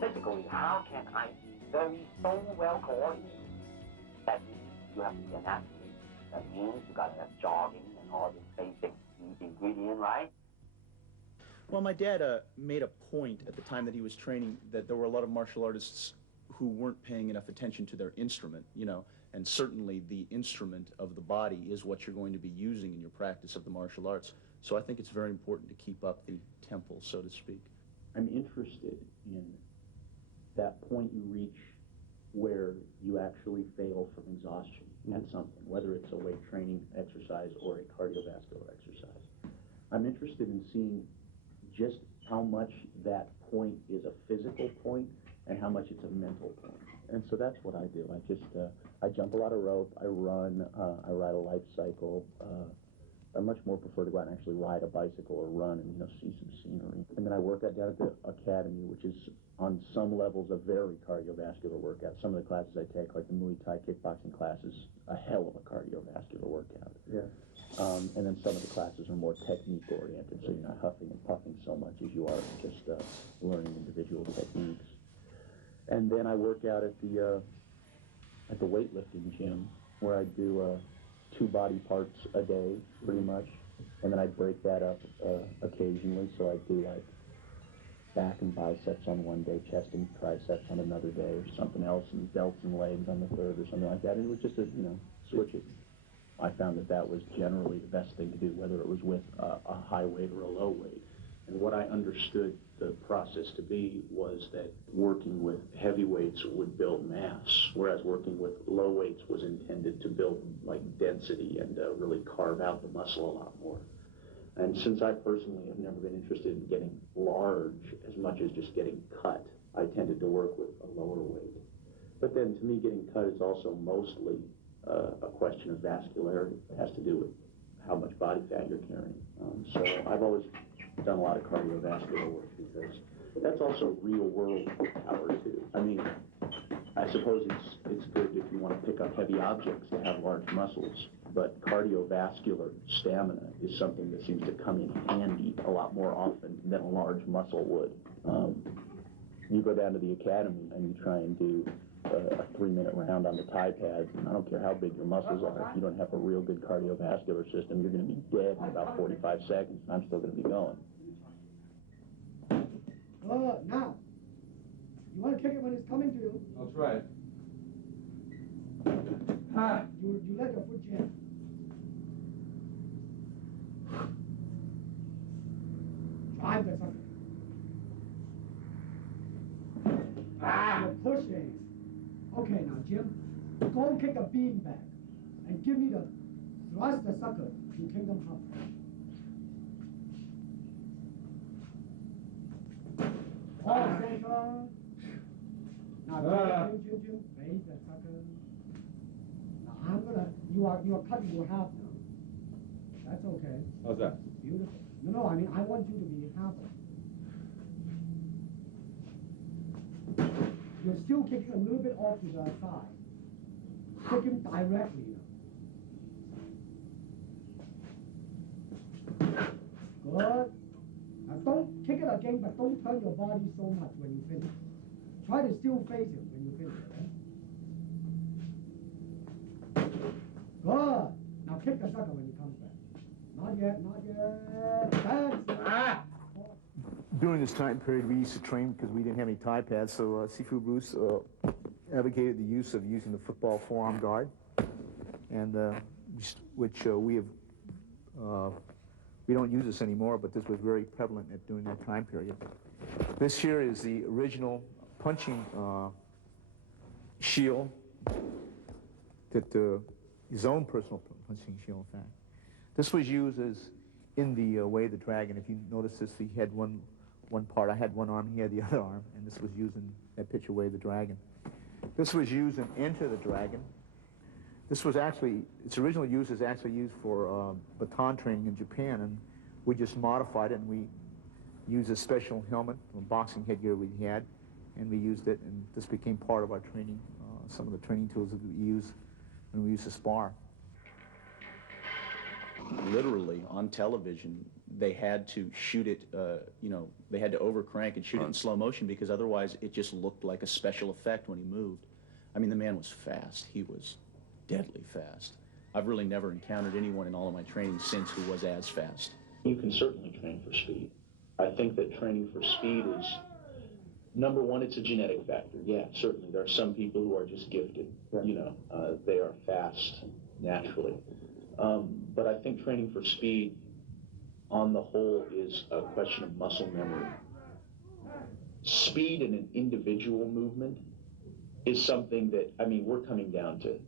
Physically, how can I be so well coordinated? That means you have to be an athlete. That means you gotta have jogging and all this basic ingredient, right? Well, my dad made a point at the time that he was training that there were a lot of martial artists who weren't paying enough attention to their instrument, you know, and certainly the instrument of the body is what you're going to be using in your practice of the martial arts. So I think it's very important to keep up the tempo, so to speak. I'm interested in that point you reach where you actually fail from exhaustion at something, whether it's a weight training exercise or a cardiovascular exercise. I'm interested in seeing just how much that point is a physical point and how much it's a mental point. And so that's what I do. I jump a lot of rope, I run, I ride a life cycle. I much more prefer to go out and actually ride a bicycle or run and, you know, see some scenery. And then I work out down at the academy, which is on some levels a very cardiovascular workout. Some of the classes I take, like the Muay Thai kickboxing classes, a hell of a cardiovascular workout. Yeah. And then some of the classes are more technique oriented, so you're not huffing and puffing so much as you are just learning individual techniques. And then I work out at the weightlifting gym, where I do 2 body parts a day, pretty much. And then I break that up occasionally, so I do like back and biceps on one day, chest and triceps on another day, or something else, and delts and legs on the third, or something like that. And it was just switch it. I found that was generally the best thing to do, whether it was with a high weight or a low weight. And what I understood the process to be was that working with heavy weights would build mass, whereas working with low weights was intended to build like density and really carve out the muscle a lot more. And since I personally have never been interested in getting large as much as just getting cut, I tended to work with a lower weight. But then to me, getting cut is also mostly a question of vascularity. It has to do with how much body fat you're carrying. So I've always done a lot of cardiovascular work because that's also real world power too. I mean, I suppose it's good if you want to pick up heavy objects to have large muscles, but cardiovascular stamina is something that seems to come in handy a lot more often than a large muscle would. You go down to the academy and you try and do a 3-minute round on the Thai pads, and I don't care how big your muscles are, if you don't have a real good cardiovascular system, you're going to be dead in about 45 seconds, and I'm still going to be going. Now, you want to kick it when it's coming to you. That's right. You let your foot jam. Drive the sucker. You're pushing. Okay, now, Jim, go and kick a bean back and give me the thrust the sucker in Kingdom Come. Oh, now, Jim, raise that sucker. Now, you are cutting your half now. That's okay. How's that? Beautiful. No, I mean, I want you to be happy. You're still kicking a little bit off to the side. Kick him directly. Good. Now don't kick it again, but don't turn your body so much when you finish. Try to still face him when you finish, okay? Good. Now kick the sucker when he comes back. Not yet, not yet. Dance. Ah! During this time period, we used to train because we didn't have any tie pads, so Sifu Bruce advocated the use of using the football forearm guard, and which we don't use this anymore, but this was very prevalent during that time period. This here is the original punching shield, his own personal punching shield, in fact. This was used as in the Way of the Dragon. If you notice this, he had one part. I had one arm, he had the other arm, and this was used in that picture, Way of the Dragon. This was used in Enter the Dragon. This was actually, its original use is actually used for baton training in Japan, and we just modified it, and we used a special helmet, a boxing headgear we had, and we used it, and this became part of our training, some of the training tools that we use when we used to spar. Literally, on television, they had to shoot it, they had to overcrank and shoot it in slow motion because otherwise it just looked like a special effect when he moved. I mean, the man was fast. He was deadly fast. I've really never encountered anyone in all of my training since who was as fast. You can certainly train for speed. I think that training for speed is, number one, it's a genetic factor. Yeah, certainly. There are some people who are just gifted. They are fast naturally. But I think training for speed, on the whole, is a question of muscle memory. Speed in an individual movement is something that, I mean, we're coming down to,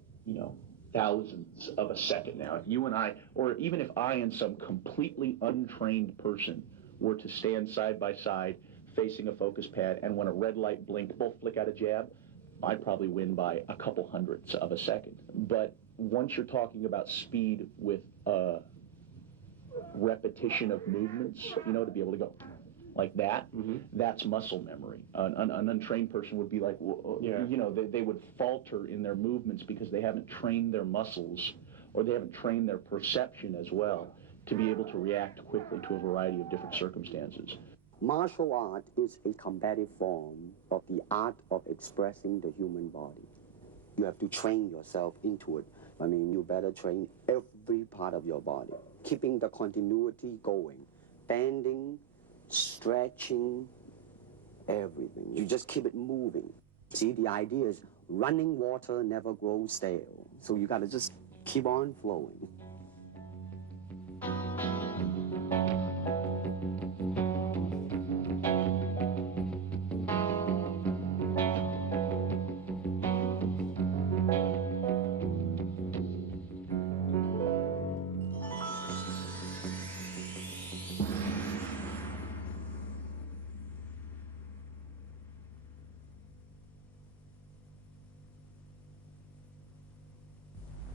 thousandths of a second now. If you and I, or even if I and some completely untrained person were to stand side by side facing a focus pad, and when a red light blinked, both flick out a jab, I'd probably win by a couple hundredths of a second. But once you're talking about speed with repetition of movements, to be able to go like that, that's muscle memory. An untrained person would be like, they would falter in their movements because they haven't trained their muscles, or they haven't trained their perception as well to be able to react quickly to a variety of different circumstances. Martial art is a combative form of the art of expressing the human body. You have to train yourself into it. I mean, you better train every part of your body, keeping the continuity going, bending, stretching, everything. You just keep it moving. See, the idea is running water never grows stale. So you gotta just keep on flowing.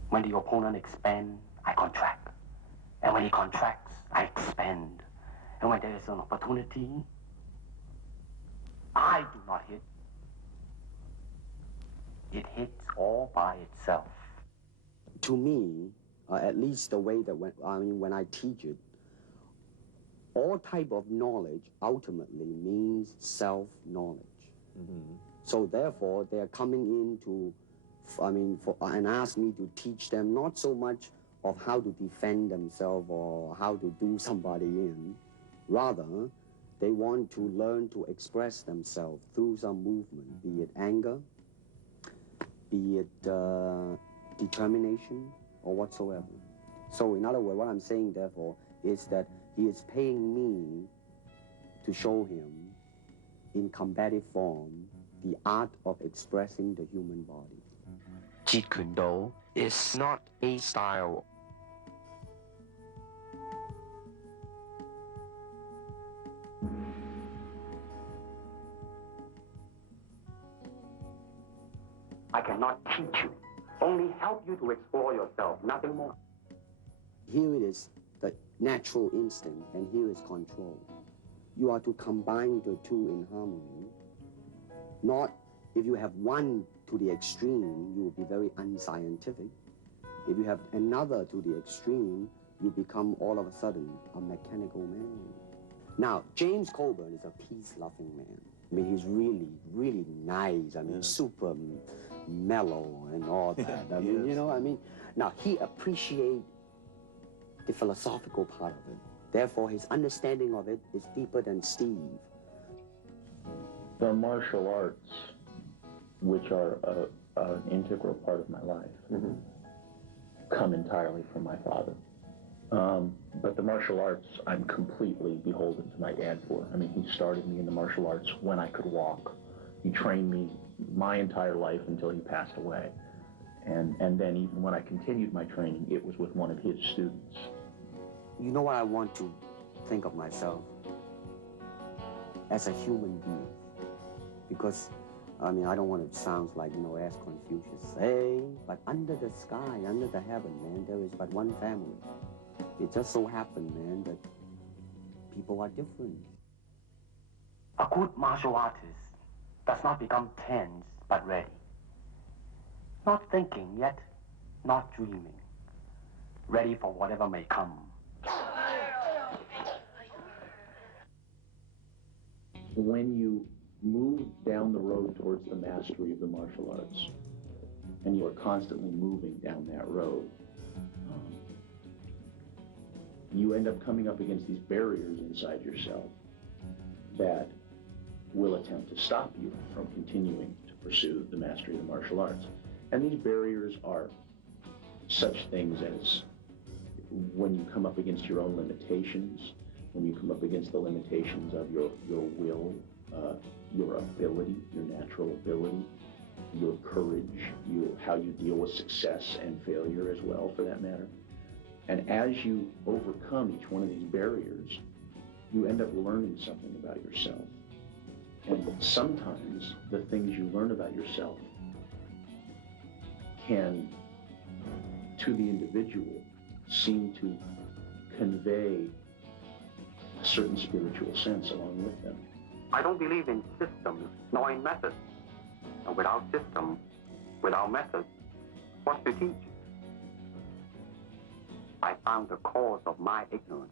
When the opponent expands, I contract. And when he contracts, I expand. And when there is an opportunity, I do not hit. It hits all by itself. To me, at least the way that when I teach it, all type of knowledge ultimately means self-knowledge. So therefore, they're coming in to and ask me to teach them not so much of how to defend themselves or how to do somebody in. Rather, they want to learn to express themselves through some movement, be it anger, be it determination, or whatsoever. So in other words, what I'm saying, therefore, is that he is paying me to show him in combative form the art of expressing the human body. Jeet Kune Do is not a style. I cannot teach you, only help you to explore yourself, nothing more. Here it is, natural instinct, and here is control. You are to combine the two in harmony. Not, if you have one to the extreme, you will be very unscientific. If you have another to the extreme, you become all of a sudden a mechanical man. Now, James Coburn is a peace-loving man. I mean, he's really, really nice. I mean, super mellow and all that. I mean, you know, I mean, now he appreciates the philosophical part of it. Therefore, his understanding of it is deeper than Steve. The martial arts, which are an integral part of my life, come entirely from my father. But the martial arts, I'm completely beholden to my dad for. I mean, he started me in the martial arts when I could walk. He trained me my entire life until he passed away. And then even when I continued my training, it was with one of his students. You know what I want to think of myself? As a human being. Because, I mean, I don't want to sound like, you know, as Confucius say, but under the sky, under the heaven, man, there is but one family. It just so happened, man, that people are different. A good martial artist does not become tense, but ready. Not thinking yet, not dreaming. Ready for whatever may come. When you move down the road towards the mastery of the martial arts, and you are constantly moving down that road, you end up coming up against these barriers inside yourself that will attempt to stop you from continuing to pursue the mastery of the martial arts. And these barriers are such things as when you come up against your own limitations, when you come up against the limitations of your will, your ability, your natural ability, your courage, how you deal with success and failure as well, for that matter. And as you overcome each one of these barriers, you end up learning something about yourself. And sometimes the things you learn about yourself can, to the individual, seem to convey a certain spiritual sense along with them. I don't believe in systems, nor in methods. And without system, without method, what's to teach? I found the cause of my ignorance.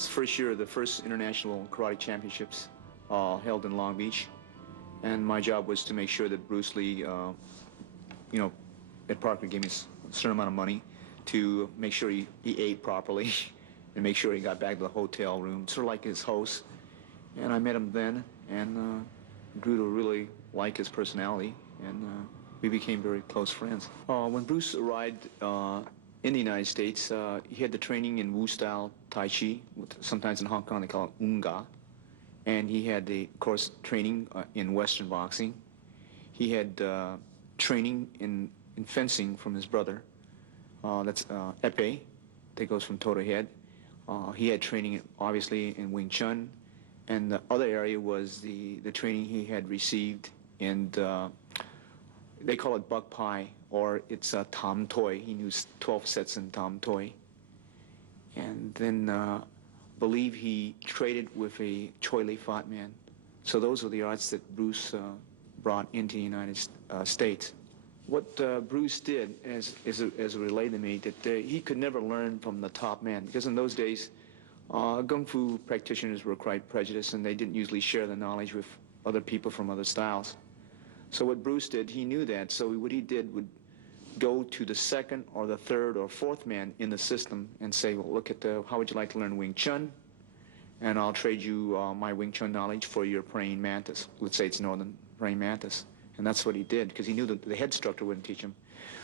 was the first year of the first international karate championships held in Long Beach, and my job was to make sure that Bruce Lee, Ed Parker gave me a certain amount of money to make sure he ate properly and make sure he got back to the hotel room, sort of like his host. And I met him then and grew to really like his personality, and we became very close friends. When Bruce arrived in the United States, he had the training in Wu-style Tai Chi, sometimes in Hong Kong they call it Unga, and he had the, of course, training in Western boxing. He had training in fencing from his brother, that's epee, that goes from toe to head. He had training, obviously, in Wing Chun, and the other area was the training he had received in, they call it Buk Pai, or it's Tam Toi. He knew 12 sets in Tam Toi. And then believe he traded with a Choi Li Fat man. So those were the arts that Bruce brought into the United States. What Bruce did, as a relay to me, that he could never learn from the top man, because in those days, Kung Fu practitioners were quite prejudiced, and they didn't usually share the knowledge with other people from other styles. So what Bruce did, he knew that, so what he did would go to the second or the third or fourth man in the system and say, well, look at how would you like to learn Wing Chun? And I'll trade you my Wing Chun knowledge for your praying mantis. Let's say it's Northern praying mantis. And that's what he did, because he knew that the head instructor wouldn't teach him.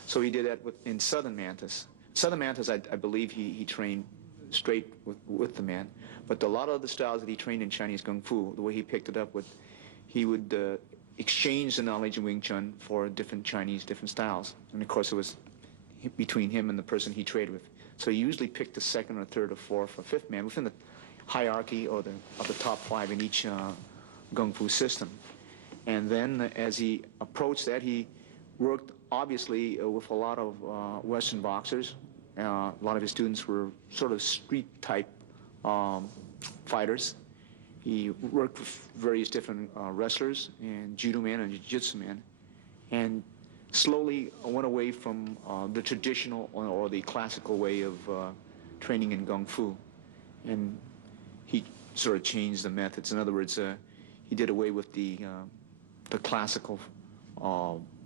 So he did that in Southern mantis. Southern mantis, I believe he trained straight with the man. But a lot of the styles that he trained in Chinese Kung Fu, the way he picked it up, he would exchange the knowledge in Wing Chun for different styles. And of course it was between him and the person he traded with. So he usually picked the second or third or fourth or fifth man within the hierarchy or of the top five in each Kung Fu system. And then as he approached that, he worked obviously with a lot of Western boxers. A lot of his students were sort of street type fighters. He worked with various different wrestlers and judo man and jiu-jitsu man, and slowly went away from the traditional or the classical way of training in Kung Fu. And he sort of changed the methods. In other words, he did away with the classical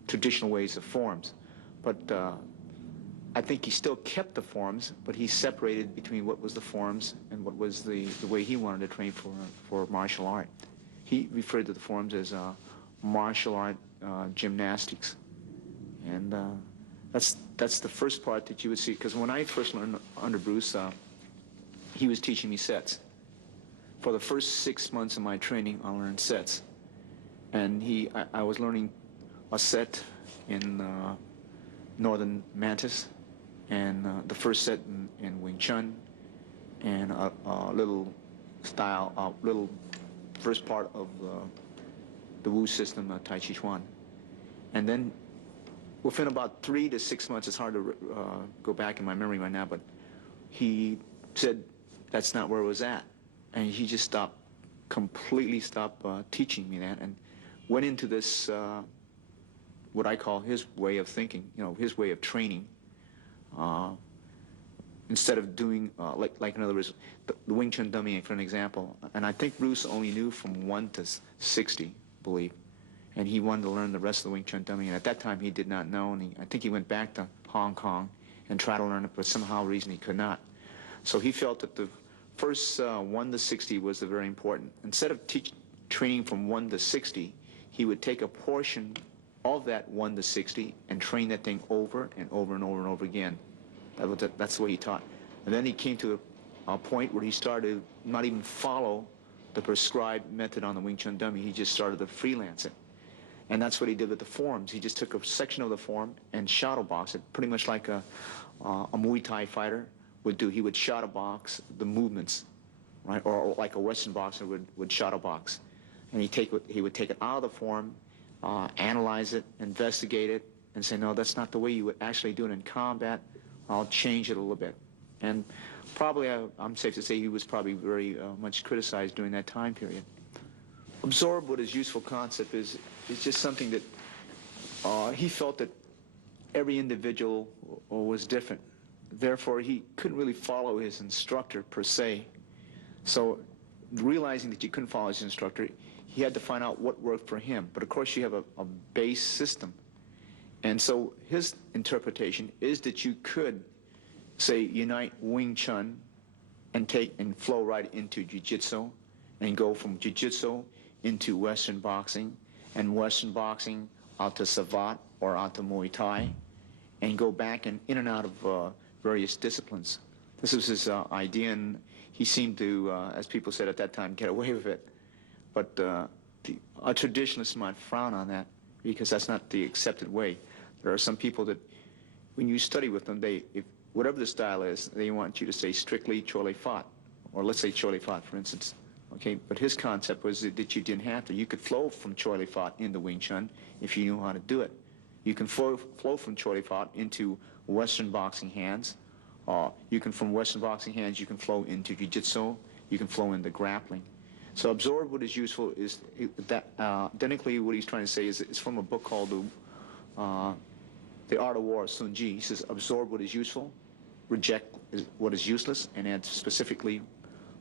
traditional ways of forms. But I think he still kept the forms, but he separated between what was the forms and what was the way he wanted to train for martial art. He referred to the forms as martial art gymnastics. And that's the first part that you would see, because when I first learned under Bruce, he was teaching me sets. For the first 6 months of my training, I learned sets. And I was learning a set in Northern Mantis, and the first set in Wing Chun, and a little first part of the Wu system, Tai Chi Chuan. And then within about 3 to 6 months, it's hard to go back in my memory right now, but he said that's not where it was at. And he just completely stopped teaching me that, and went into this, what I call his way of thinking, his way of training. Instead of doing, like in other words, the Wing Chun dummy, for an example, and I think Bruce only knew from 1 to 60, I believe, and he wanted to learn the rest of the Wing Chun dummy, and at that time he did not know, and I think he went back to Hong Kong and tried to learn it, but somehow reason he could not. So he felt that the first 1 to 60 was the very important. Instead of training from 1 to 60, he would take a portion of that 1 to 60 and train that thing over and over and over and over again. That's the way he taught. And then he came to a point where he started to not even follow the prescribed method on the Wing Chun dummy. He just started to freelance it. And that's what he did with the forms. He just took a section of the form and shadow box it, pretty much like a Muay Thai fighter would do. He would shadow box the movements, right? Or like a Western boxer would shadow box. And he would take it out of the form, analyze it, investigate it, and say, no, that's not the way you would actually do it in combat. I'll change it a little bit. And probably, I'm safe to say, he was probably very much criticized during that time period. Absorb what his useful concept is just something that he felt that every individual was different. Therefore, he couldn't really follow his instructor per se. So realizing that you couldn't follow his instructor, he had to find out what worked for him. But of course you have a base system. And so his interpretation is that you could, say, unite Wing Chun and flow right into Jiu-Jitsu, and go from Jiu-Jitsu into Western boxing, and Western boxing out to Savate or out to Muay Thai, and go back and in and out of various disciplines. This was his idea, and he seemed to, as people said at that time, get away with it. But a traditionalist might frown on that, because that's not the accepted way. There are some people that, when you study with them, whatever the style is, they want you to say strictly Chole Fat, or let's say Chole Fat, for instance. Okay, but his concept was that you didn't have to. You could flow from Chole Fat into Wing Chun if you knew how to do it. You can flow from Chole Fat into Western boxing hands. From Western boxing hands, you can flow into Jiu-Jitsu. You can flow into grappling. So absorb what is useful is that, identically what he's trying to say is it's from a book called The Art of War, Sun Ji. He says, absorb what is useful, reject what is useless, and add specifically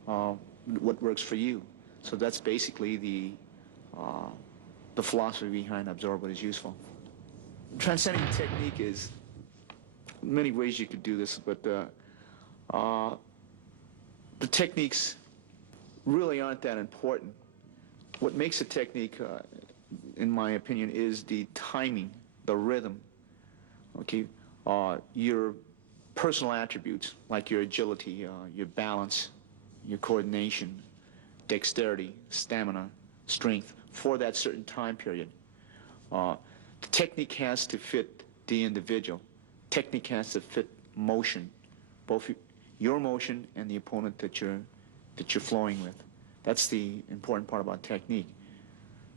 what works for you. So that's basically the philosophy behind absorb what is useful. Transcending technique is many ways you could do this, but the techniques really aren't that important. What makes a technique, in my opinion, is the timing, the rhythm. Okay, your personal attributes like your agility, your balance, your coordination, dexterity, stamina, strength for that certain time period. The technique has to fit the individual. Technique has to fit motion, both your motion and the opponent that you're flowing with. That's the important part about technique.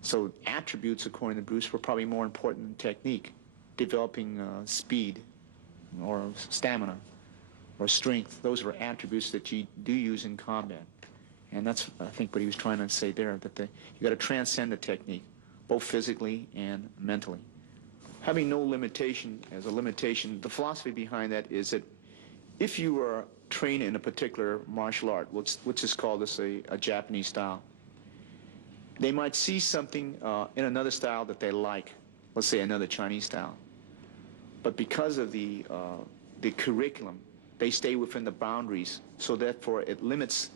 So attributes, according to Bruce, were probably more important than technique. Developing speed or stamina or strength, those are attributes that you do use in combat. And that's, I think, what he was trying to say there, that you got to transcend the technique, both physically and mentally. Having no limitation as a limitation, the philosophy behind that is that if you are trained in a particular martial art, which is called a Japanese style, they might see something in another style that they like, let's say another Chinese style. But because of the curriculum, they stay within the boundaries, so therefore it limits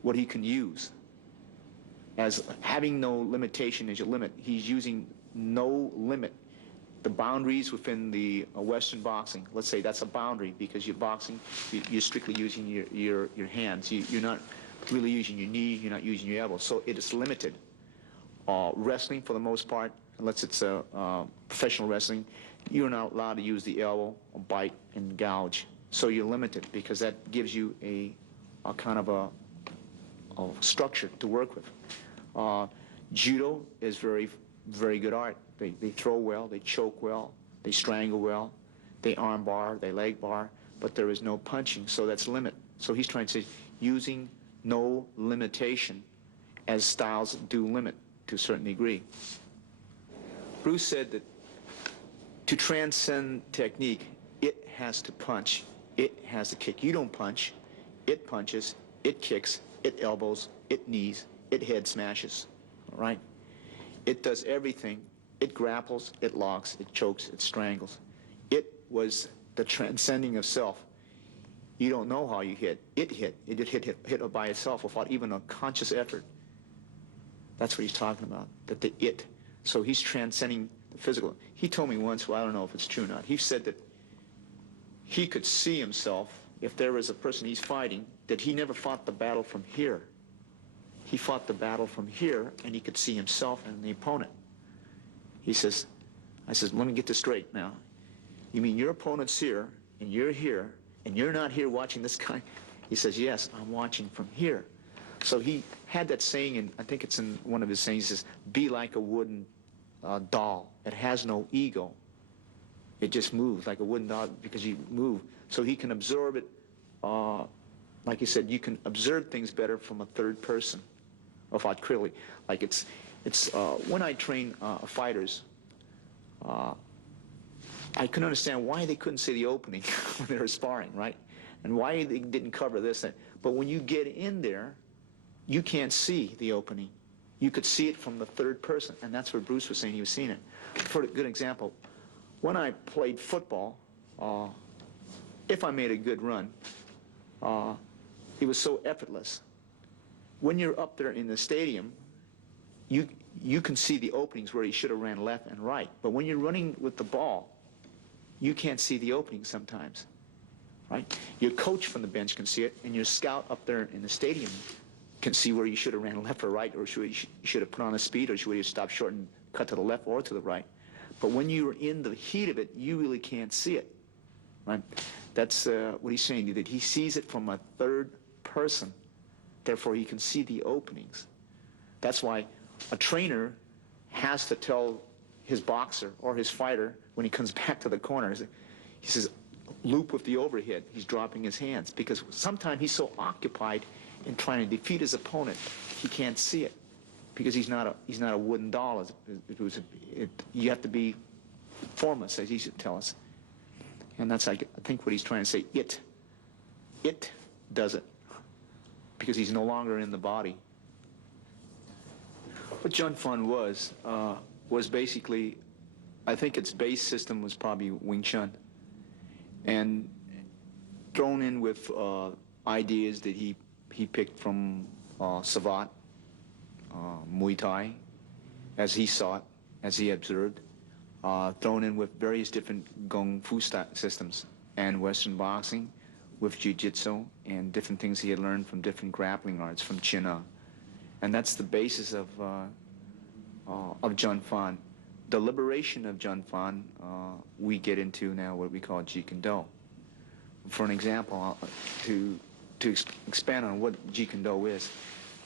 what he can use. As having no limitation is your limit, he's using no limit. The boundaries within the Western boxing, let's say that's a boundary because you're boxing, you're strictly using your hands. You're not really using your knee, you're not using your elbow, so it is limited. Wrestling, for the most part, unless it's professional wrestling, you're not allowed to use the elbow, or bite, and gouge. So you're limited because that gives you a kind of a structure to work with. Judo is very, very good art. They throw well, they choke well, they strangle well, they arm bar, they leg bar, but there is no punching, so that's limit. So he's trying to say using no limitation as styles do limit to a certain degree. Bruce said that to transcend technique, it has to punch, it has to kick. You don't punch, it punches, it kicks, it elbows, it knees, it head smashes, all right? It does everything. It grapples, it locks, it chokes, it strangles. It was the transcending of self. You don't know how you hit. It hit. It just hit by itself without even a conscious effort. That's what he's talking about, that the it. So he's transcending the physical. He told me once, well, I don't know if it's true or not, he said that he could see himself, if there was a person he's fighting, that he never fought the battle from here. He fought the battle from here, and he could see himself and the opponent. He says, I says, let me get this straight now. You mean your opponent's here, and you're not here watching this guy? He says, yes, I'm watching from here. So he had that saying, and I think it's in one of his sayings, he says, be like a wooden doll. It has no ego. It just moves like a wooden doll because you move. So he can absorb it, like he said, you can observe things better from a third person, without clearly. Like it's when I train fighters, I couldn't understand why they couldn't see the opening when they were sparring, right? And why they didn't cover this. But when you get in there, you can't see the opening. You could see it from the third person, and that's where Bruce was saying he was seeing it. For a good example, when I played football, if I made a good run, it was so effortless. When you're up there in the stadium, you can see the openings where he should have ran left and right. But when you're running with the ball, you can't see the openings sometimes, right? Your coach from the bench can see it, and your scout up there in the stadium can see where you should have ran left or right, or you should have put on a speed, or should you stop short and cut to the left or to the right. But when you're in the heat of it, you really can't see it, right? That's what he's saying, that he sees it from a third person. Therefore, he can see the openings. That's why a trainer has to tell his boxer or his fighter when he comes back to the corner, he says, loop with the overhead. He's dropping his hands because sometimes he's so occupied in trying to defeat his opponent, he can't see it because he's not a wooden doll. You have to be formless, as he should tell us. And that's, I think, what he's trying to say. It does it because he's no longer in the body. What Jun Fan was basically, I think its base system was probably Wing Chun, and thrown in with ideas that he picked from Savate, Muay Thai, as he saw it, as he observed, thrown in with various different Kung Fu systems and Western boxing, with Jiu-Jitsu and different things he had learned from different grappling arts from China. And that's the basis of Jun Fan. The liberation of Jun Fan, we get into now what we call Jeet Kune Do. For an example, to expand on what Jeet Kune Do is,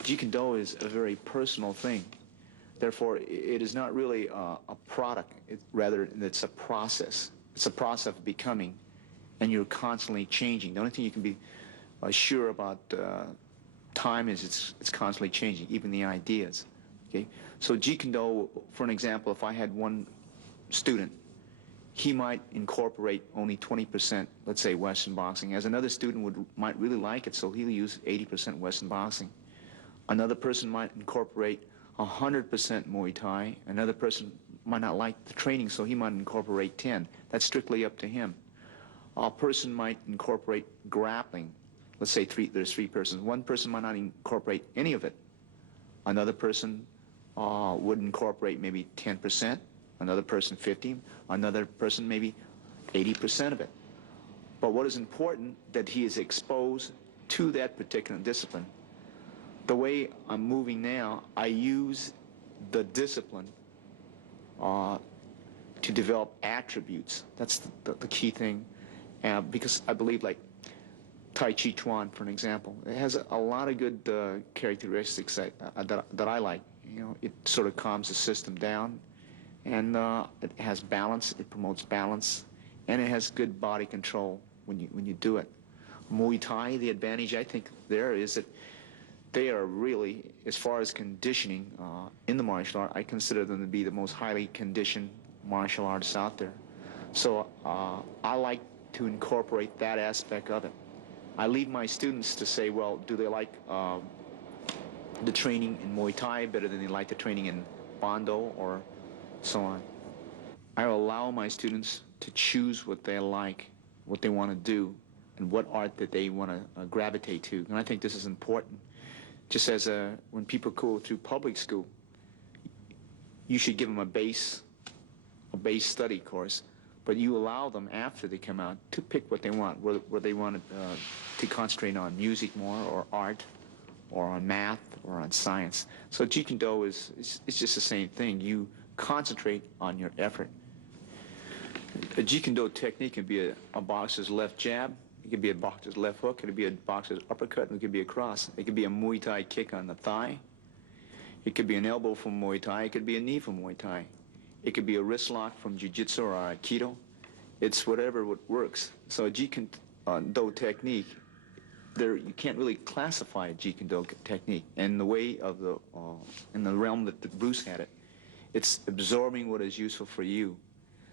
Jeet Kune Do is a very personal thing. Therefore, it is not really a product. Rather, it's a process. It's a process of becoming, and you're constantly changing. The only thing you can be sure about time is it's constantly changing, even the ideas. Okay, so Jeet Kune Do, for an example, if I had one student, he might incorporate only 20%, let's say, Western boxing, as another student might really like it, so he'll use 80% Western boxing. Another person might incorporate 100% Muay Thai. Another person might not like the training, so he might incorporate 10. That's strictly up to him. A person might incorporate grappling. Let's say there's three persons. One person might not incorporate any of it. Another person would incorporate maybe 10%. Another person 50%. Another person maybe 80% of it. But what is important, that he is exposed to that particular discipline. The way I'm moving now, I use the discipline to develop attributes. That's the key thing. Because I believe, like Tai Chi Chuan, for an example, it has a lot of good characteristics that I like. You know, it sort of calms the system down, and it has balance. It promotes balance, and it has good body control when you do it. Muay Thai, the advantage I think there is that they are really, as far as conditioning in the martial art, I consider them to be the most highly conditioned martial artists out there. So I like to incorporate that aspect of it. I leave my students to say, well, do they like the training in Muay Thai better than they like the training in Bando or so on. I allow my students to choose what they like, what they want to do, and what art that they want to gravitate to. And I think this is important. Just as when people go through public school, you should give them a base study course, but you allow them after they come out to pick what they want, where they want to concentrate on music more, or art, or on math, or on science. So Jeet Kune Do is just the same thing. You concentrate on your effort. A Jeet Kune Do technique can be a boxer's left jab. It could be a boxer's left hook. It could be a boxer's uppercut. And it could be a cross. It could be a Muay Thai kick on the thigh. It could be an elbow from Muay Thai. It could be a knee from Muay Thai. It could be a wrist lock from Jiu-Jitsu or Aikido. It's whatever works. So a Jeet Kune Do technique, you can't really classify a Jeet Kune Do technique. And the way of in the realm that Bruce had it, it's absorbing what is useful for you.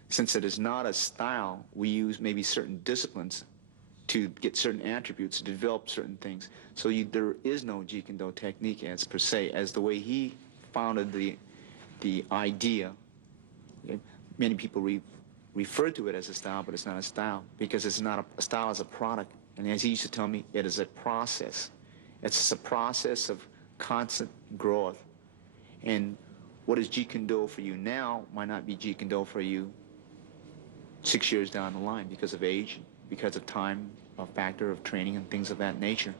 Since it is not a style, we use maybe certain disciplines to get certain attributes, to develop certain things. So there is no Jeet Kune Do technique as per se, as the way he founded the idea. Okay? Many people refer to it as a style, but it's not a style, because it's not a style as a product. And as he used to tell me, it is a process. It's a process of constant growth. And what is Jeet Kune Do for you now might not be Jeet Kune Do for you 6 years down the line because of age, because of time, a factor of training and things of that nature.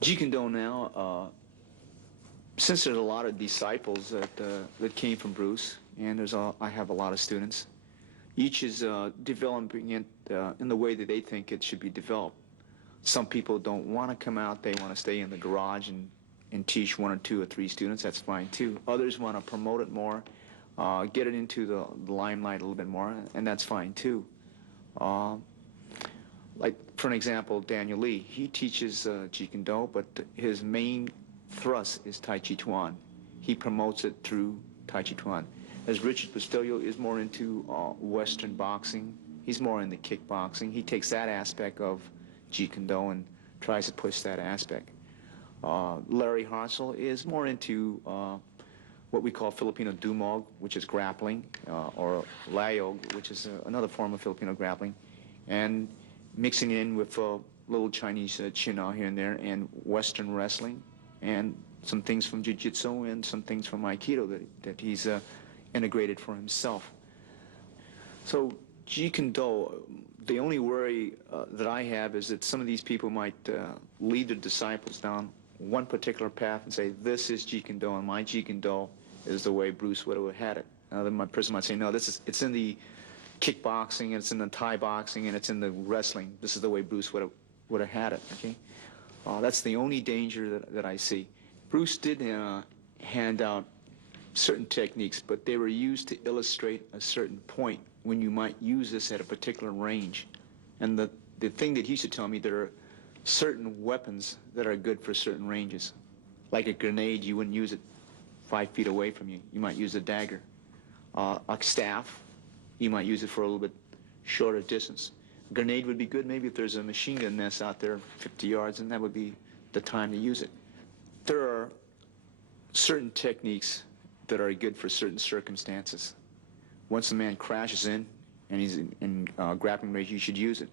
Jeet Kune Do now, since there's a lot of disciples that came from Bruce, and I have a lot of students, each is developing it in the way that they think it should be developed. Some people don't want to come out, they want to stay in the garage and teach 1 or 2 or 3 students, that's fine too. Others want to promote it more, get it into the limelight a little bit more, and that's fine too. Like, for an example, Daniel Lee, he teaches Jeet Kune Do, but his main thrust is Tai Chi Chuan. He promotes it through Tai Chi Chuan. As Richard Bustillo is more into Western boxing, he's more into kickboxing. He takes that aspect of Jeet Kune Do and tries to push that aspect. Larry Hartzell is more into what we call Filipino Dumog, which is grappling, or Layog, which is another form of Filipino grappling, and mixing it in with little Chinese Chin-Au here and there, and Western wrestling, and some things from Jiu-Jitsu and some things from Aikido that he's integrated for himself. So Jeet Kune Do, the only worry that I have is that some of these people might lead their disciples down one particular path and say, this is Jeet Kune Do, and my Jeet Kune Do is the way Bruce would have had it. Then my person might say, no, it's in the kickboxing, and it's in the Thai boxing, and it's in the wrestling. This is the way Bruce would have had it, okay? That's the only danger that I see. Bruce did hand out certain techniques, but they were used to illustrate a certain point when you might use this at a particular range. And the thing that he used to tell me, there are certain weapons that are good for certain ranges. Like a grenade, you wouldn't use it 5 feet away from you. You might use a dagger. A staff, you might use it for a little bit shorter distance. A grenade would be good maybe if there's a machine gun nest out there 50 yards, and that would be the time to use it. There are certain techniques that are good for certain circumstances. Once a man crashes in and he's in grappling range, you should use it.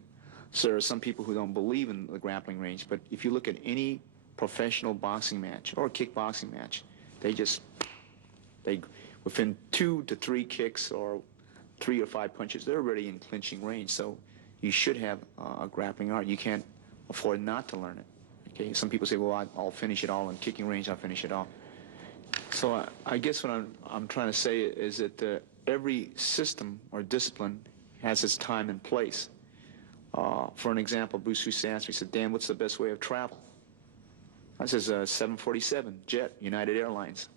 So there are some people who don't believe in the grappling range, but if you look at any professional boxing match or kickboxing match, within 2 to 3 kicks or 3 or 5 punches, they're already in clinching range. So you should have a grappling art. You can't afford not to learn it. Okay? Some people say, well, I'll finish it all in kicking range. I'll finish it all. So I guess what I'm trying to say is that every system or discipline has its time and place. For an example, Bruce used to ask me, he said, Dan, what's the best way of travel? I says, 747, jet, United Airlines.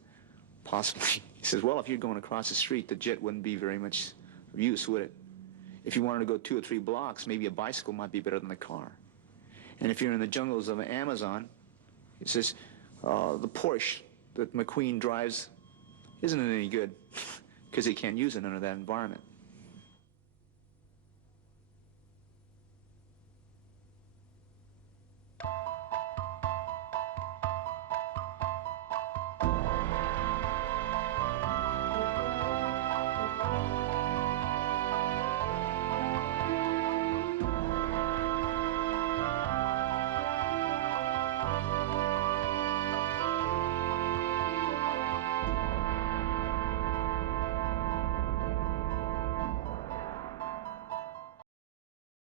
Possibly. He says, well, if you're going across the street, the jet wouldn't be very much of use, would it? If you wanted to go 2 or 3 blocks, maybe a bicycle might be better than a car. And if you're in the jungles of Amazon, he says, the Porsche that McQueen drives isn't any good because he can't use it under that environment.